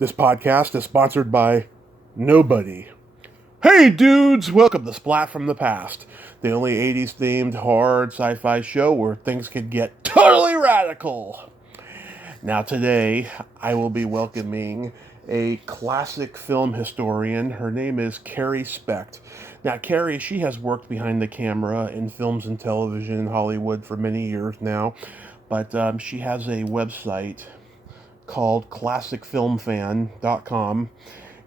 This podcast is sponsored by nobody. Hey dudes, welcome to Splat from the Past, the only 80s themed horror sci-fi show where things can get totally radical. Now today, I will be welcoming a classic film historian. Her name is Carrie Specht. Now Carrie, she has worked behind the camera in films and television in Hollywood for many years now, but she has a website called classicfilmfan.com,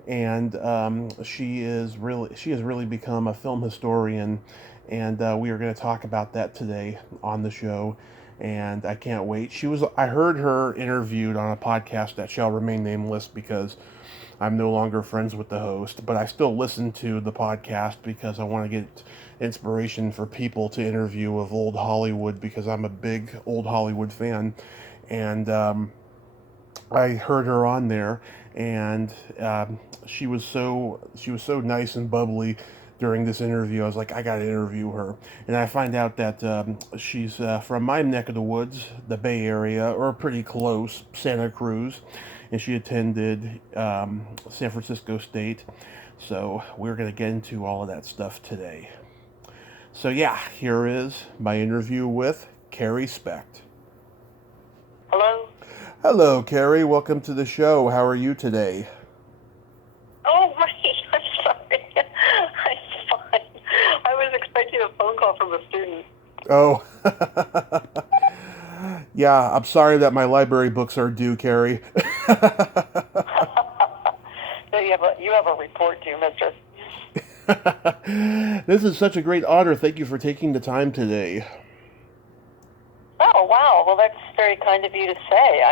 and she has really become a film historian, and we are going to talk about that today on the show, and I can't wait. I heard her interviewed on a podcast that shall remain nameless because I'm no longer friends with the host, but I still listen to the podcast because I want to get inspiration for people to interview of old Hollywood, because I'm a big old Hollywood fan. And I heard her on there, and she was so nice and bubbly during this interview. I was like, I got to interview her, and I find out that she's from my neck of the woods, the Bay Area, or pretty close, Santa Cruz, and she attended San Francisco State. So we're going to get into all of that stuff today. So yeah, here is my interview with Carrie Specht. Hello? Hello, Carrie. Welcome to the show. How are you today? Oh, my, I'm sorry. I'm fine. I was expecting a phone call from a student. Oh. Yeah, I'm sorry that my library books are due, Carrie. No, you have a report due, mister. This is such a great honor. Thank you for taking the time today. Oh, wow. Well, that's very kind of you to say.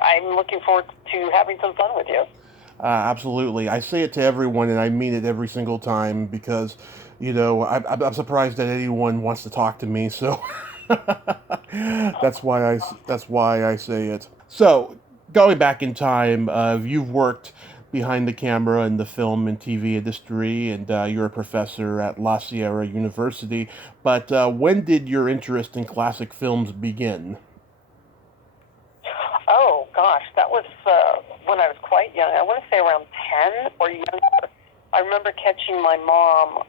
I'm looking forward to having some fun with you. Absolutely. I say it to everyone, and I mean it every single time, because, I'm surprised that anyone wants to talk to me. So that's why I say it. So going back in time, you've worked behind the camera in the film and TV industry, and you're a professor at La Sierra University. But when did your interest in classic films begin? Oh, gosh. That was when I was quite young. I want to say around 10 or younger. I remember catching my mom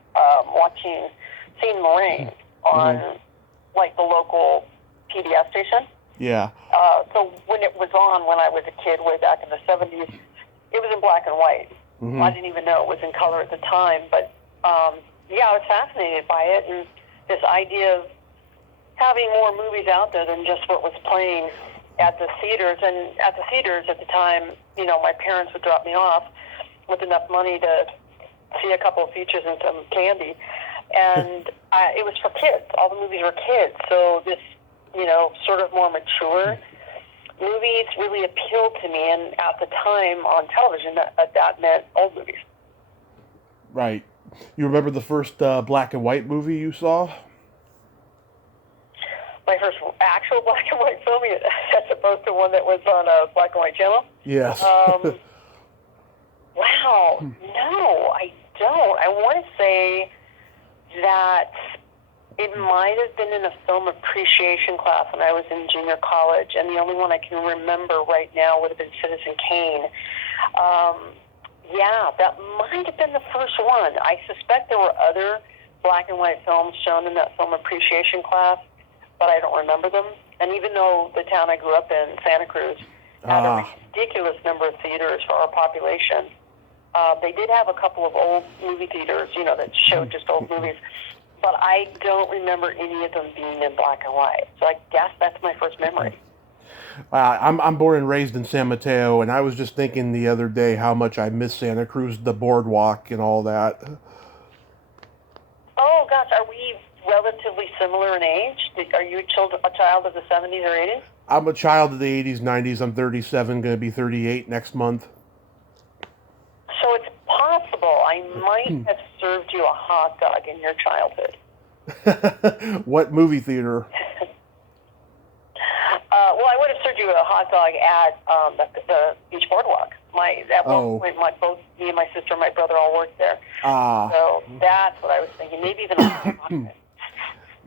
seeing Lorraine on, like, the local PBS station. Yeah. So when it was on when I was a kid way back in the 70s, it was in black and white. Mm-hmm. I didn't even know it was in color at the time. But, yeah, I was fascinated by it. And this idea of having more movies out there than just what was playing at the theaters. And at the theaters at the time, my parents would drop me off with enough money to see a couple of features and some candy. And it was for kids. All the movies were kids. So this, sort of more mature movies really appealed to me. And at the time on television, that meant old movies. Right. You remember the first black and white movie you saw? My first actual black and white film, as opposed to one that was on a black and white channel? Yes. Wow. No, I don't. I want to say that it might have been in a film appreciation class when I was in junior college, and the only one I can remember right now would have been Citizen Kane. Yeah, that might have been the first one. I suspect there were other black and white films shown in that film appreciation class, but I don't remember them. And even though the town I grew up in, Santa Cruz, had a ridiculous number of theaters for our population, they did have a couple of old movie theaters, that showed just old movies. But I don't remember any of them being in black and white. So I guess that's my first memory. I'm born and raised in San Mateo, and I was just thinking the other day how much I miss Santa Cruz, the boardwalk, and all that. Oh, gosh, are we relatively similar in age? Are you a child of the 70s or 80s? I'm a child of the 80s, 90s. I'm 37, going to be 38 next month. So it's possible I might have served you a hot dog in your childhood. What movie theater? Well, I would have served you a hot dog at the beach boardwalk. At one point, both me and my sister and my brother all worked there. So that's what I was thinking. Maybe even a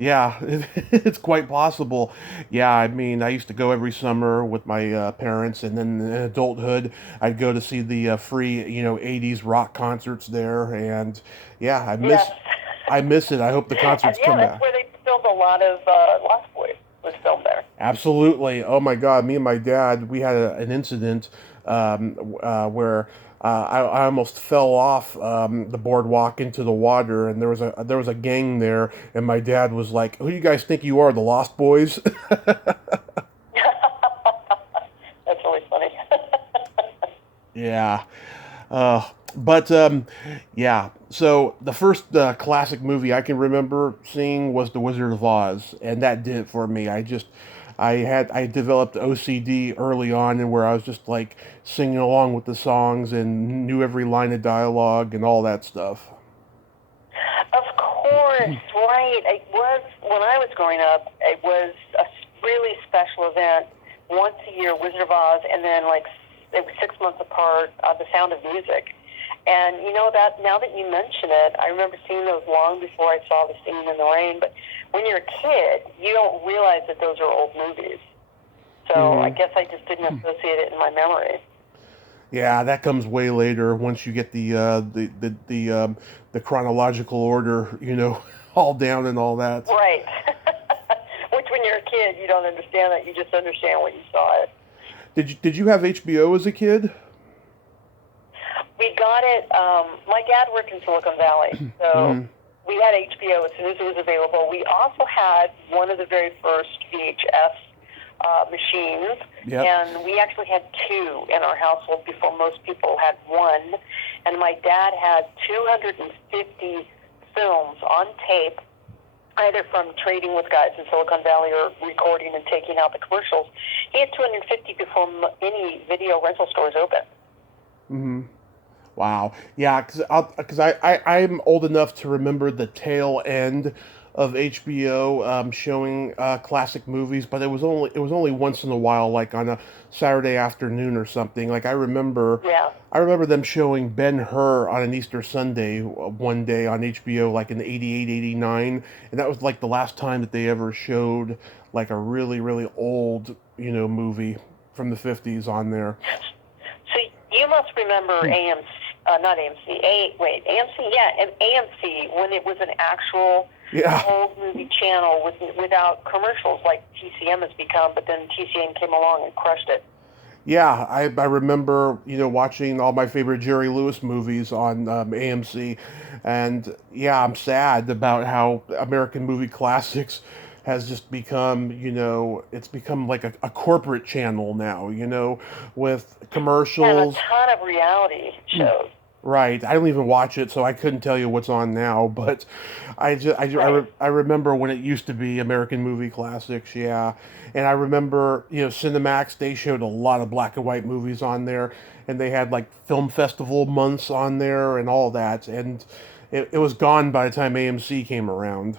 Yeah, it's quite possible. Yeah, I mean, I used to go every summer with my parents, and then in adulthood, I'd go to see the free, '80s rock concerts there, and yeah, Yes. I miss it. I hope the And concerts yeah, come that's back. where they filmed a lot of Lost Boys was filmed there. Absolutely. Oh my God, me and my dad, we had an incident where I almost fell off the boardwalk into the water, and there was a gang there, and my dad was like, "Who do you guys think you are, the Lost Boys?" That's really funny. Yeah. But yeah. So the first classic movie I can remember seeing was The Wizard of Oz, and that did it for me. I developed OCD early on, and where I was just like singing along with the songs and knew every line of dialogue and all that stuff. Of course, right. It was, when I was growing up, it was a really special event. Once a year, Wizard of Oz, and then like it was 6 months apart, The Sound of Music. And you know that now that you mention it, I remember seeing those long before I saw The Singing in the Rain. But when you're a kid, you don't realize that those are old movies. So I Hmm. guess I just didn't associate it in my memory. Yeah, that comes way later once you get the chronological order, all down and all that. Right. Which, when you're a kid, you don't understand that. You just understand when you saw it. Did you have HBO as a kid? We got it. My dad worked in Silicon Valley, so Hmm. we had HBO as soon as it was available. We also had one of the very first VHS machines, Yep. and we actually had two in our household before most people had one. And my dad had 250 films on tape, either from trading with guys in Silicon Valley or recording and taking out the commercials. He had 250 before any video rental stores opened. Hmm. Wow. Yeah, because I'm old enough to remember the tail end of HBO showing classic movies, but it was only once in a while, like on a Saturday afternoon or something. Like Yeah. I remember them showing Ben Hur on an Easter Sunday one day on HBO, like in '88, '89, and that was like the last time that they ever showed like a really old movie from the '50s on there. So you must remember AMC, not AMC, AMC, yeah, and AMC, when it was an actual Yeah. old movie channel without commercials like TCM has become, but then TCM came along and crushed it. Yeah, I remember watching all my favorite Jerry Lewis movies on AMC, and yeah, I'm sad about how American Movie Classics has just become it's become like a corporate channel now, with And a commercials. ton of reality shows. Right. I don't even watch it, so I couldn't tell you what's on now. But Right. I remember when it used to be American Movie Classics, yeah. And I remember, Cinemax, they showed a lot of black and white movies on there, and they had like film festival months on there and all that. And it was gone by the time AMC came around.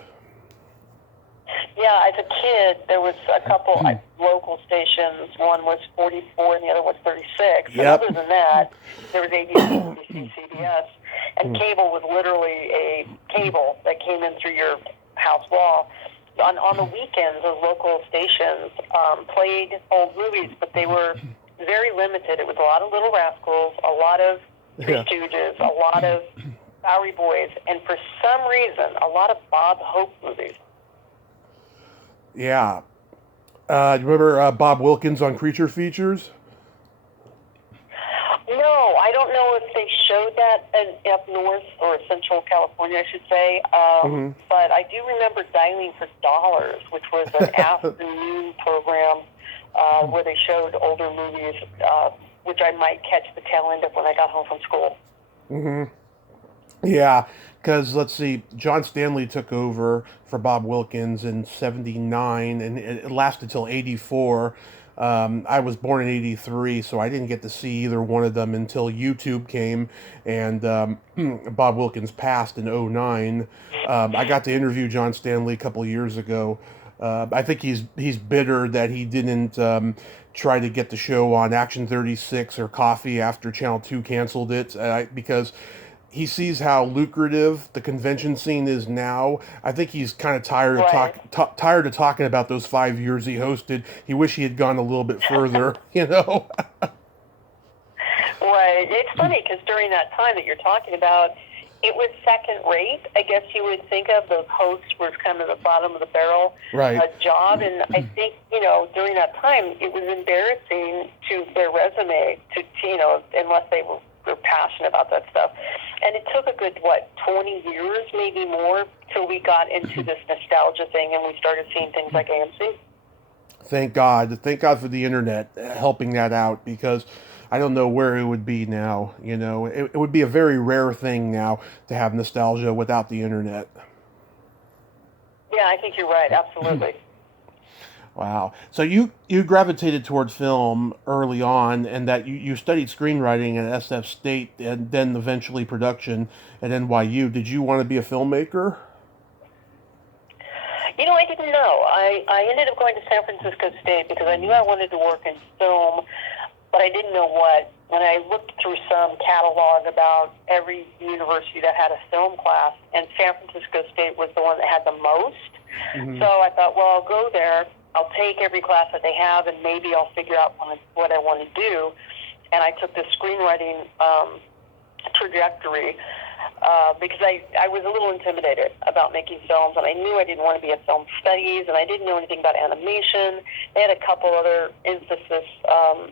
Yeah, as a kid, there was a couple local stations. One was 44 and the other was 36. And Yep. other than that, there was ABC, NBC, CBS. And cable was literally a cable that came in through your house wall. On the weekends, those local stations played old movies, but they were very limited. It was a lot of Little Rascals, a lot of Three Yeah. Stooges, a lot of Bowery Boys, and for some reason, a lot of Bob Hope movies. Yeah. You remember Bob Wilkins on Creature Features? No, I don't know if they showed that up north or Central California, I should say. Hmm. But I do remember Dialing for Dollars, which was an afternoon program where they showed older movies, which I might catch the tail end of when I got home from school. Hmm. Yeah, because let's see, John Stanley took over for Bob Wilkins in '79, and it lasted till '84. I was born in '83, so I didn't get to see either one of them until YouTube came, and Bob Wilkins passed in '09. I got to interview John Stanley a couple of years ago. I think he's bitter that he didn't try to get the show on Action 36 or Coffee after Channel 2 canceled it, because he sees how lucrative the convention scene is now. I think he's kind of tired of Right. tired of talking about those 5 years he hosted. He wish he had gone a little bit further, you know. Right. It's funny because during that time that you're talking about, it was second rate. I guess you would think of the host was kind of the bottom of the barrel Right. job, and I think during that time it was embarrassing to their resume to unless they were passionate about that stuff. And it took a good 20 years, maybe more, till we got into this nostalgia thing and we started seeing things like AMC. Thank God. Thank God for the internet helping that out, because I don't know where it would be now. You know, it would be a very rare thing now to have nostalgia without the internet. Yeah, I think you're right. Absolutely. Wow. So you gravitated towards film early on, and that you studied screenwriting at SF State and then eventually production at NYU. Did you want to be a filmmaker? I didn't know. I ended up going to San Francisco State because I knew I wanted to work in film, but I didn't know what. When I looked through some catalog about every university that had a film class, and San Francisco State was the one that had the most. Mm-hmm. So I thought, well, I'll go there. I'll take every class that they have, and maybe I'll figure out what I want to do. And I took the screenwriting trajectory because I was a little intimidated about making films, and I knew I didn't want to be a film studies, and I didn't know anything about animation. They had a couple other emphasis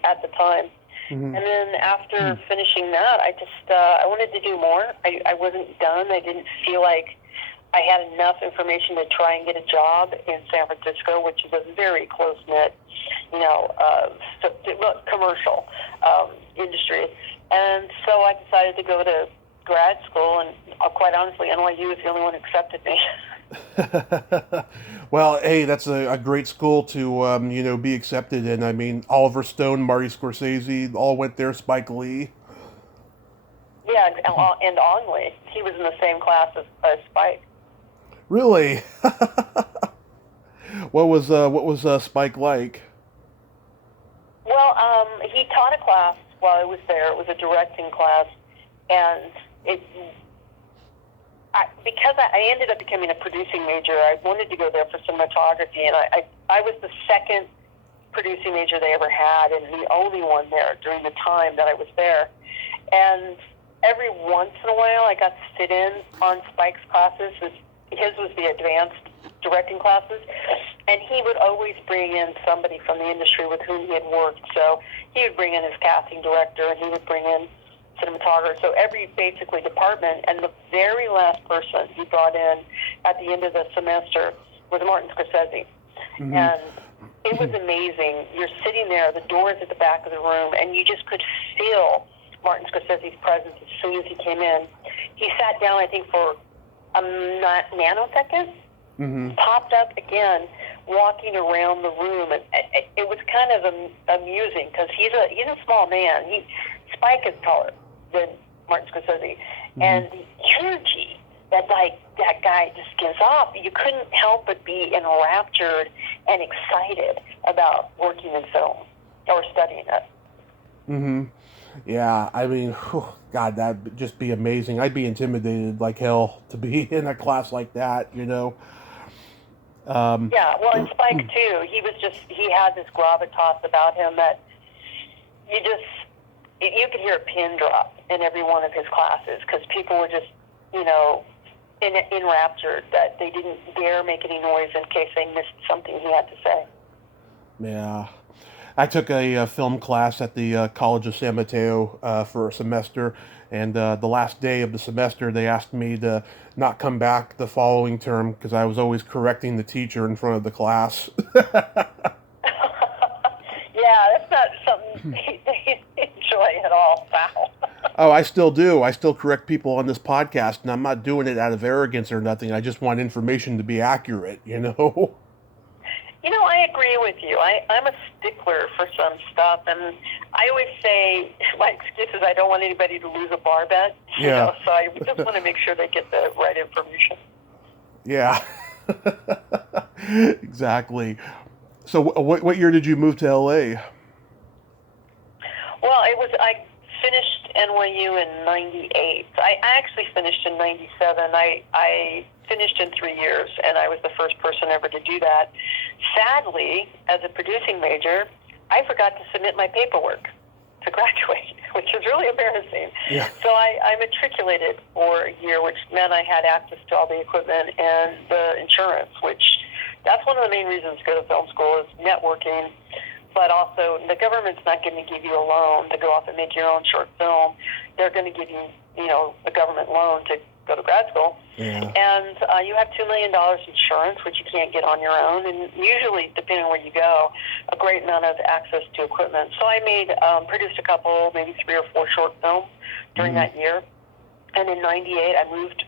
at the time. Mm-hmm. And then after finishing that, I wanted to do more. I wasn't done. I didn't feel like I had enough information to try and get a job in San Francisco, which is a very close-knit, commercial industry. And so I decided to go to grad school, and quite honestly, NYU is the only one who accepted me. Well, hey, that's a great school to be accepted in. I mean, Oliver Stone, Marty Scorsese, all went there. Spike Lee. Yeah, and Onley. He was in the same class as Spike. Really? What was Spike like? Well, he taught a class while I was there. It was a directing class, and because I ended up becoming a producing major, I wanted to go there for cinematography, and I was the second producing major they ever had, and the only one there during the time that I was there. And every once in a while, I got to sit in on Spike's classes. His was the advanced directing classes, and he would always bring in somebody from the industry with whom he had worked. So he would bring in his casting director, and he would bring in cinematographer. So every basically department, and the very last person he brought in at the end of the semester was Martin Scorsese. Mm-hmm. And it was amazing. You're sitting there, the doors at the back of the room, and you just could feel Martin Scorsese's presence as soon as he came in. He sat down, I think, for a nanosecond, Mm-hmm. popped up again, walking around the room. And it was kind of amusing because he's a small man. Spike is taller than Martin Scorsese, Mm-hmm. and the energy that guy just gives off, you couldn't help but be enraptured and excited about working in film or studying it. Mm-hmm. Yeah, I mean, God, that'd just be amazing. I'd be intimidated like hell to be in a class like that, you know. Yeah, well, and Spike too. He had this gravitas about him that you could hear a pin drop in every one of his classes because people were just, enraptured that they didn't dare make any noise in case they missed something he had to say. Yeah. I took a film class at the College of San Mateo for a semester, and the last day of the semester, they asked me to not come back the following term because I was always correcting the teacher in front of the class. Yeah, that's not something they enjoy at all. Wow. Oh, I still do. I still correct people on this podcast, and I'm not doing it out of arrogance or nothing. I just want information to be accurate, you know? I agree with you. I'm a stickler for some stuff, and I always say my excuse is I don't want anybody to lose a bar bet. Yeah. So I just want to make sure they get the right information. Yeah. Exactly. So what year did you move to LA? Well, I finished NYU in 98. I actually finished in 97. I finished in 3 years, and I was the first person ever to do that. Sadly, as a producing major, I forgot to submit my paperwork to graduate, which is really embarrassing. Yeah. So I matriculated for a year, which meant I had access to all the equipment and the insurance, which that's one of the main reasons to go to film school is networking. But also, the government's not going to give you a loan to go off and make your own short film. They're going to give you, a government loan to go to grad school. Yeah. And you have $2 million insurance, which you can't get on your own. And usually, depending on where you go, a great amount of access to equipment. So I produced a couple, maybe 3 or 4 short films during that year. And in 98, I moved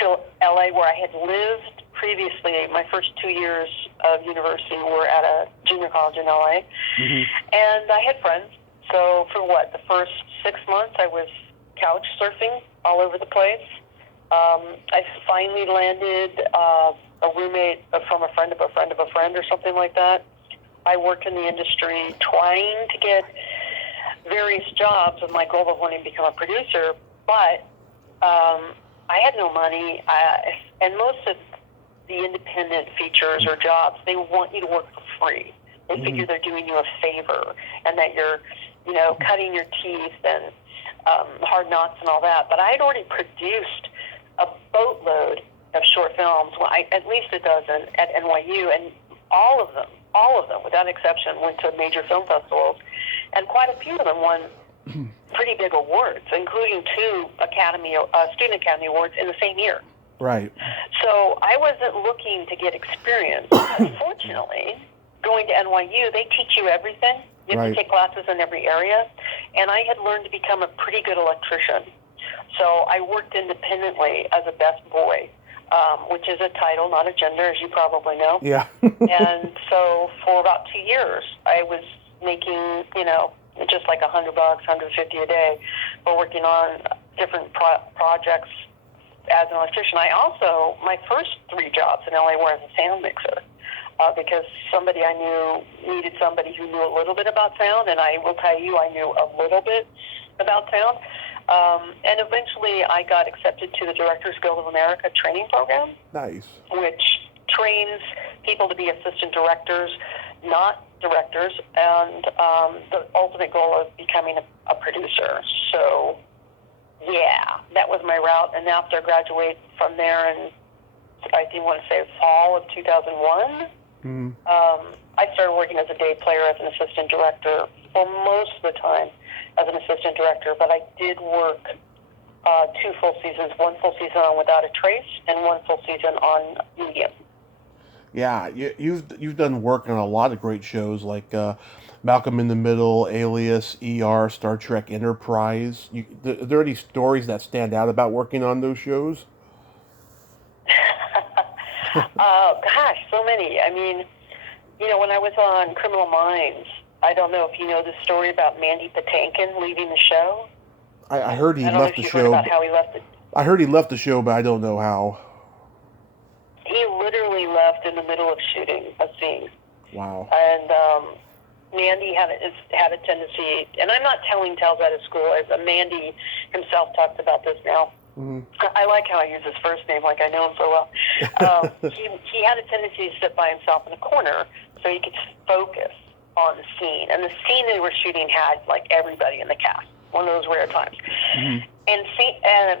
to LA, where I had lived previously. My first 2 years of university were at a junior college in LA. And I had friends. So for the first 6 months, I was couch surfing all over the place. I finally landed a roommate from a friend of a friend of a friend or something like that. I worked in the industry trying to get various jobs with my goal of wanting to become a producer, but I had no money, and most of the independent features or jobs, they want you to work for free. They figure they're doing you a favor and that you're, cutting your teeth and hard knocks and all that. But I had already produced a boatload of short films, at least a dozen at NYU, and all of them, without exception, went to major film festivals, and quite a few of them won pretty big awards, including 2 Student Academy Awards in the same year. Right. So I wasn't looking to get experience. Unfortunately, going to NYU, they teach you everything. You have to take classes in every area. And I had learned to become a pretty good electrician. So I worked independently as a best boy, which is a title, not a gender, as you probably know. Yeah. And so for about 2 years, I was making, just like $100, $150 a day, for working on different projects as an electrician. My first 3 jobs in LA were as a sound mixer, because somebody I knew needed somebody who knew a little bit about sound, and I will tell you, I knew a little bit about sound. And eventually I got accepted to the Directors Guild of America training program. Nice. Which trains people to be assistant directors, not directors, and the ultimate goal of becoming a producer. So, yeah, that was my route. And after I graduated from there, and I do want to say fall of 2001, I started working as a day player as an assistant director for most of the time as an assistant director, but I did work 2 full seasons, 1 full season on Without a Trace and 1 full season on Mgm. Yeah, you've done work on a lot of great shows like Malcolm in the Middle, Alias, ER, Star Trek Enterprise. Are there any stories that stand out about working on those shows? Gosh, so many. I mean, when I was on Criminal Minds, I don't know if you know the story about Mandy Patinkin leaving the show. I heard he left the show. Heard about how he left it. I heard he left the show, but I don't know how. He literally left in the middle of shooting a scene. Wow. And Mandy had a tendency, and I'm not telling tales out of school, as Mandy himself talks about this now. I like how I use his first name, like I know him so well. He had a tendency to sit by himself in a corner so he could focus on the scene. And the scene they were shooting had, like, everybody in the cast. One of those rare times. And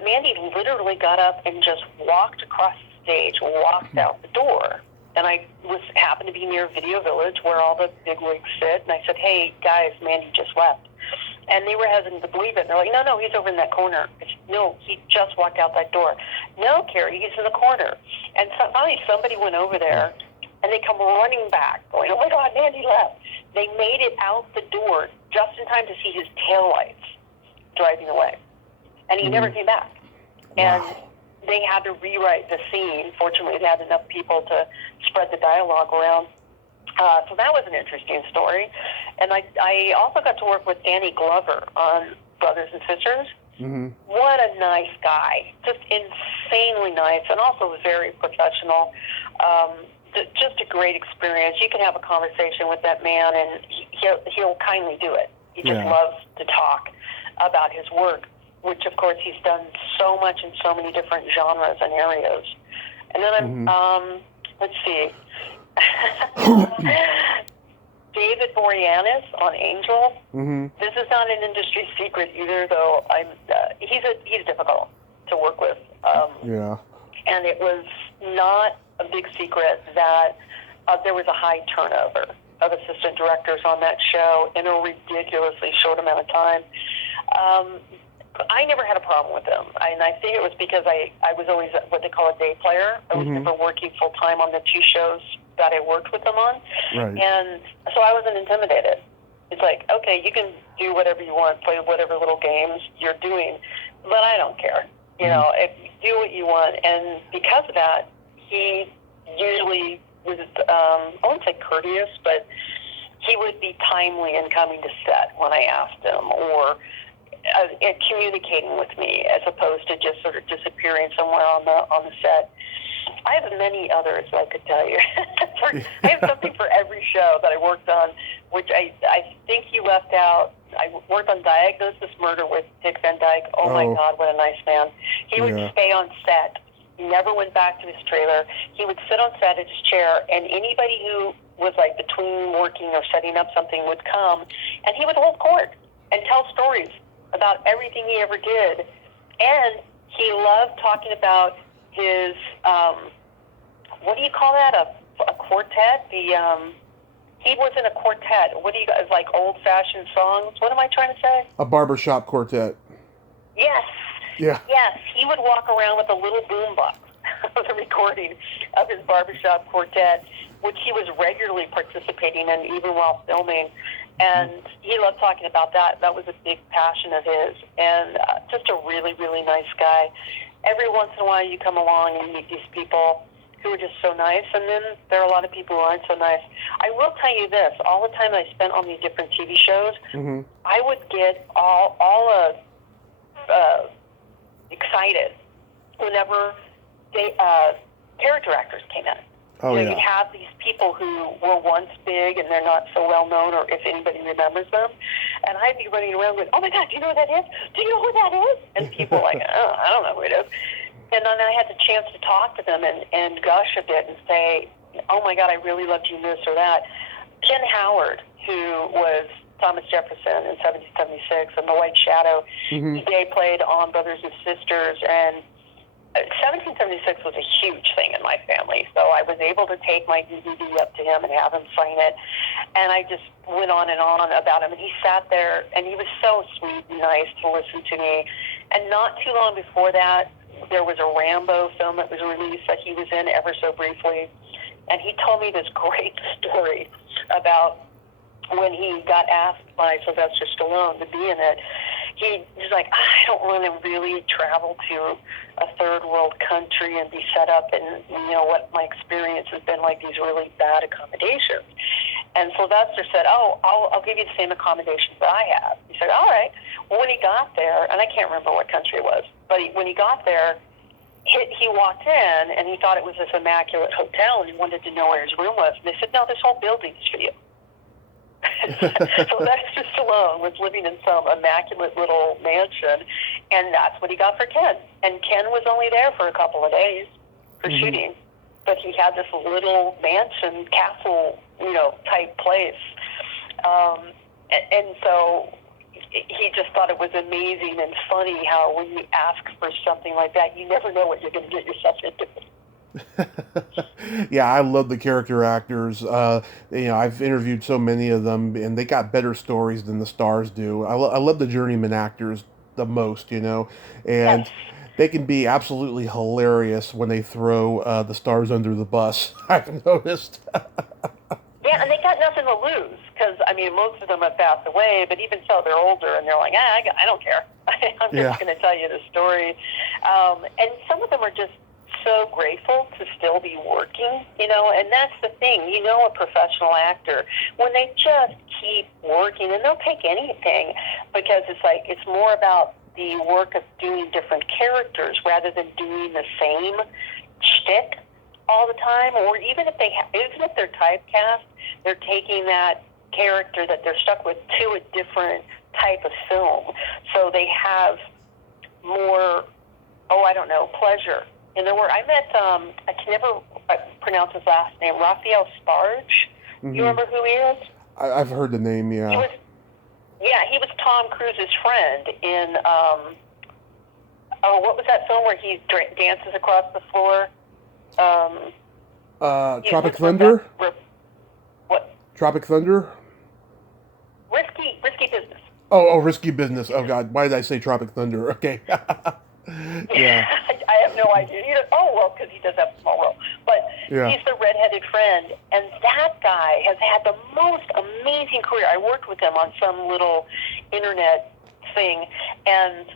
Mandy literally got up and just walked across the stage, walked out the door. And I happened to be near Video Village, where all the bigwigs sit. And I said, "Hey, guys, Mandy just left." And they were hesitant to believe it. And they're like, no, he's over in that corner. I said, "No, he just walked out that door." "No, Kerry, he's in the corner." And finally somebody went over there, and they come running back, going, "Oh, my God, Mandy left." They made it out the door just in time to see his taillights driving away. And he never came back. Wow. And they had to rewrite the scene. Fortunately, they had enough people to spread the dialogue around. So that was an interesting story. And I also got to work with Danny Glover on Brothers and Sisters. What a nice guy. Just insanely nice, and also very professional. Just a great experience. You can have a conversation with that man, and he'll kindly do it. He just loves to talk. about his work, which of course he's done so much in so many different genres and areas. And then let's see, David Boreanaz on Angel. This is not an industry secret either, though. He's difficult to work with. And it was not a big secret that there was a high turnover of assistant directors on that show in a ridiculously short amount of time. I never had a problem with them, and I think it was because I was always what they call a day player. I was never working full time on the two shows that I worked with them on, and so I wasn't intimidated. It's like, okay, you can do whatever you want, play whatever little games you're doing, but I don't care. You know, if you do what you want, and because of that, he usually was, I wouldn't say courteous, but he would be timely in coming to set when I asked him, or communicating with me, as opposed to just sort of disappearing somewhere on the set. I have many others I could tell you. I have something for every show that I worked on, which I think you left out. I worked on Diagnosis Murder with Dick Van Dyke. Oh my God, what a nice man. He would stay on set. He never went back to his trailer. He would sit on set at his chair, and anybody who was like between working or setting up something would come, and he would hold court and tell stories about everything he ever did. And he loved talking about his, what do you call that, a quartet? He was in a quartet. What do you guys, like old-fashioned songs? What am I trying to say? A barbershop quartet. Yes. Yeah. Yes, he would walk around with a little boombox of the recording of his barbershop quartet, which he was regularly participating in even while filming. And he loved talking about that. That was a big passion of his. And just a really, really nice guy. Every once in a while you come along and you meet these people who are just so nice, and then there are a lot of people who aren't so nice. I will tell you this, all the time I spent on these different TV shows, I would get all excited whenever character actors came in. You have these people who were once big and they're not so well known, or if anybody remembers them. And I'd be running around going, oh my God, do you know who that is? Do you know who that is? And people are like, oh, I don't know who it is. And then I had the chance to talk to them and gush a bit and say, oh my God, I really loved you in this or that. Ken Howard, who was Thomas Jefferson in 1776 and The White Shadow, they played on Brothers and Sisters, and 1776 was a huge thing in my family, so I was able to take my DVD up to him and have him sign it, and I just went on and on about him, and he sat there, and he was so sweet and nice to listen to me. And not too long before that, there was a Rambo film that was released that he was in ever so briefly, and he told me this great story about when he got asked by Sylvester Stallone to be in it. He was like, I don't want to really travel to a third world country and be set up, and you know what my experience has been like, these really bad accommodations. And Sylvester said, oh, I'll give you the same accommodations that I have. He said, all right. Well, when he got there, and I can't remember what country it was, but when he got there, he walked in and he thought it was this immaculate hotel, and he wanted to know where his room was. And they said, no, this whole building is for you. Sylvester Stallone was living in some immaculate little mansion, and that's what he got for Ken. And Ken was only there for a couple of days for shooting, but he had this little mansion, castle, type place. And so he just thought it was amazing and funny how when you ask for something like that, you never know what you're going to get yourself into. Yeah, I love the character actors. I've interviewed so many of them, and they got better stories than the stars do. I love the journeyman actors the most, and they can be absolutely hilarious when they throw the stars under the bus. I've noticed. Yeah, and they got nothing to lose, because, most of them have passed away, but even so, they're older, and they're like, I don't care. I'm just going to tell you the story. And some of them are just so grateful to still be working, and that's the thing. A professional actor, when they just keep working, and they'll take anything, because it's more about the work of doing different characters rather than doing the same shtick all the time. Or even if they're typecast, they're taking that character that they're stuck with to a different type of film. So they have more, pleasure in their work. I met, I can never pronounce his last name, Raphael Sparge. Mm-hmm. You remember who he is? I've heard the name, yeah. He was Tom Cruise's friend in, what was that film where he dances across the floor? Tropic Thunder? What? Tropic Thunder? Risky Business. Oh, Risky Business. Oh, God. Why did I say Tropic Thunder? Okay. Yeah. I have no idea. Because he does have a small role. But he's the redheaded friend. And that guy has had the most amazing career. I worked with him on some little internet thing. And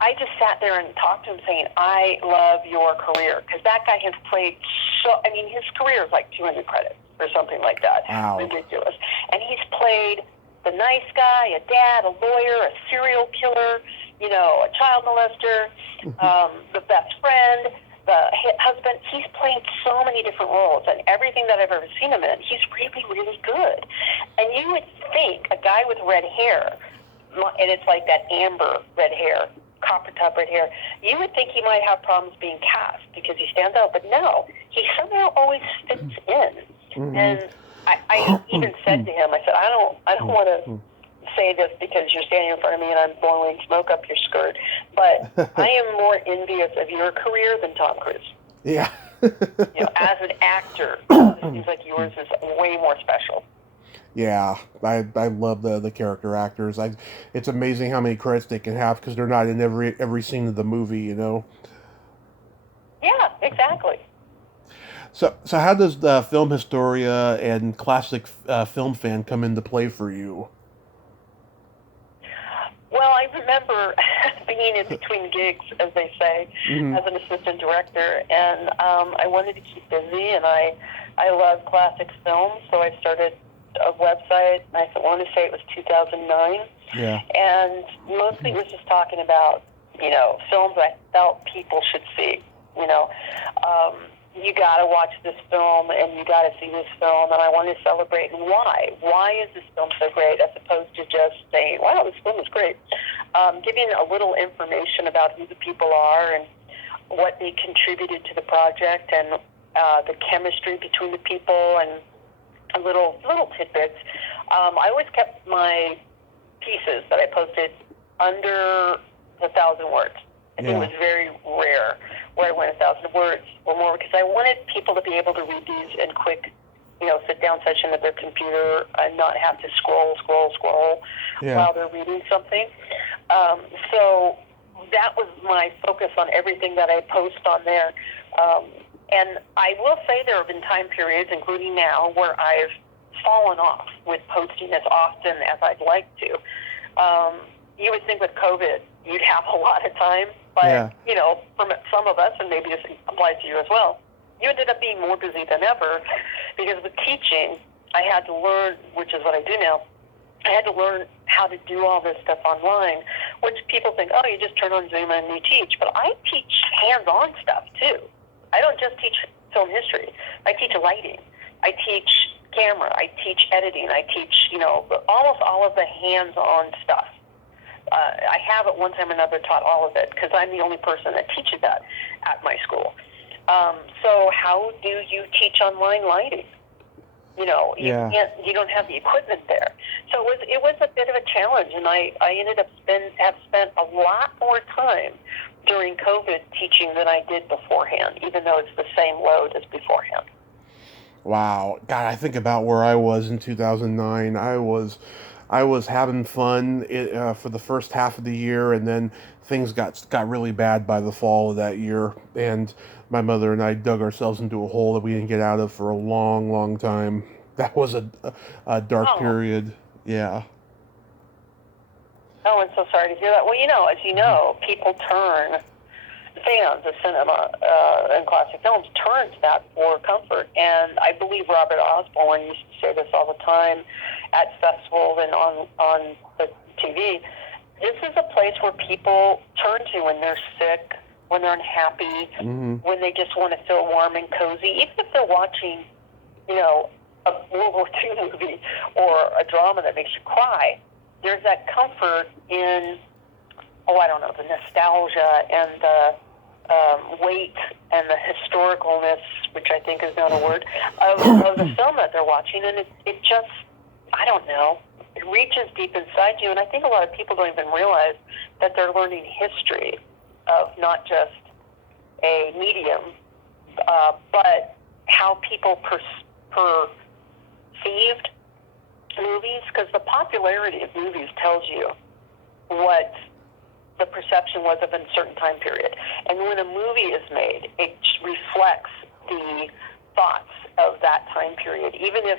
I just sat there and talked to him saying, I love your career. Because that guy has played his career is like 200 credits or something like that. Wow. Ridiculous. And he's played the nice guy, a dad, a lawyer, a serial killer, a child molester, the best friend, the husband. He's played so many different roles, and everything that I've ever seen him in, he's really, really good. And you would think a guy with red hair, and it's like that amber red hair, copper top red hair, you would think he might have problems being cast because he stands out, but no, he somehow always fits in. Mm-hmm. And I even said to him, I said, I don't want to say this because you're standing in front of me and I'm blowing smoke up your skirt, but I am more envious of your career than Tom Cruise. Yeah. As an actor, it seems like yours is way more special. Yeah, I love the character actors. It's amazing how many credits they can have because they're not in every scene of the movie, Yeah, exactly. So how does the film historia and classic film fan come into play for you? Well, I remember being in between gigs, as they say, as an assistant director, and I wanted to keep busy, and I love classic films, so I started a website, and I want to say it was 2009. Yeah. And mostly it was just talking about, films I felt people should see, you got to watch this film and you got to see this film, and I want to celebrate. And why? Why is this film so great, as opposed to just saying, wow, this film is great. Giving a little information about who the people are and what they contributed to the project, and the chemistry between the people, and little tidbits. I always kept my pieces that I posted under 1,000 words. I think it was very rare where I went 1,000 words or more, because I wanted people to be able to read these in quick, sit-down session at their computer and not have to scroll while they're reading something. So that was my focus on everything that I post on there. And I will say there have been time periods, including now, where I've fallen off with posting as often as I'd like to. You would think with COVID, you'd have a lot of time, but, from some of us, and maybe this applies to you as well, you ended up being more busy than ever, because with teaching, I had to learn, which is what I do now, I had to learn how to do all this stuff online, which people think, oh, you just turn on Zoom and you teach. But I teach hands-on stuff, too. I don't just teach film history. I teach lighting. I teach camera. I teach editing. I teach, almost all of the hands-on stuff. I have at one time or another taught all of it, because I'm the only person that teaches that at my school. So how do you teach online lighting? You don't have the equipment there. So it was a bit of a challenge, and I ended up have spent a lot more time during COVID teaching than I did beforehand, even though it's the same load as beforehand. Wow. God, I think about where I was in 2009. I was having fun for the first half of the year, and then things got really bad by the fall of that year, and my mother and I dug ourselves into a hole that we didn't get out of for a long, long time. That was a dark period. Yeah. Oh, I'm so sorry to hear that. Well, as you know, people fans of cinema and classic films turn to that for comfort. And I believe Robert Osborne used to say this all the time at festivals and on the TV. This is a place where people turn to when they're sick, when they're unhappy, when they just want to feel warm and cozy. Even if they're watching, a World War II movie or a drama that makes you cry, there's that comfort in, I don't know, the nostalgia and the weight and the historicalness, which I think is not a word, of the film that they're watching. And it just, I don't know, it reaches deep inside you. And I think a lot of people don't even realize that they're learning history of not just a medium, but how people perceived movies, because the popularity of movies tells you what the perception was of a certain time period. And when a movie is made, it reflects the thoughts of that time period. Even if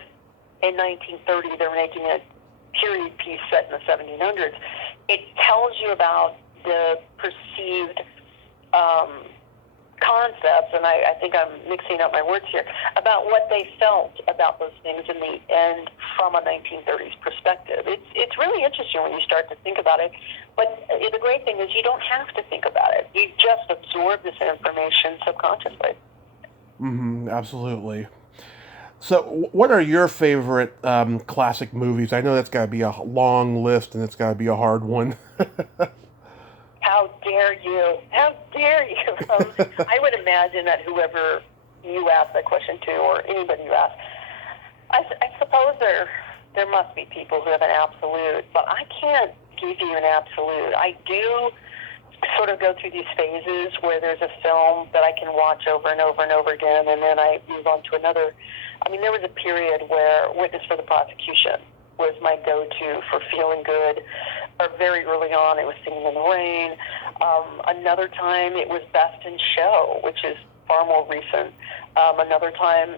in 1930 they're making a period piece set in the 1700s, it tells you about the perceived concepts, and I think I'm mixing up my words here, about what they felt about those things in the end from a 1930s perspective. It's really interesting when you start to think about it, but the great thing is you don't have to think about it. You just absorb this information subconsciously. Absolutely. So what are your favorite classic movies? I know that's got to be a long list, and it's got to be a hard one. How dare you? How dare you? I would imagine that whoever you ask that question to, or anybody you ask, I suppose there must be people who have an absolute, but I can't give you an absolute. I do sort of go through these phases where there's a film that I can watch over and over and over again, and then I move on to another. I mean, there was a period where Witness for the Prosecution was my go-to for feeling good. Or very early on, it was Singing in the Rain. Another time, it was Best in Show, which is far more recent. Another time,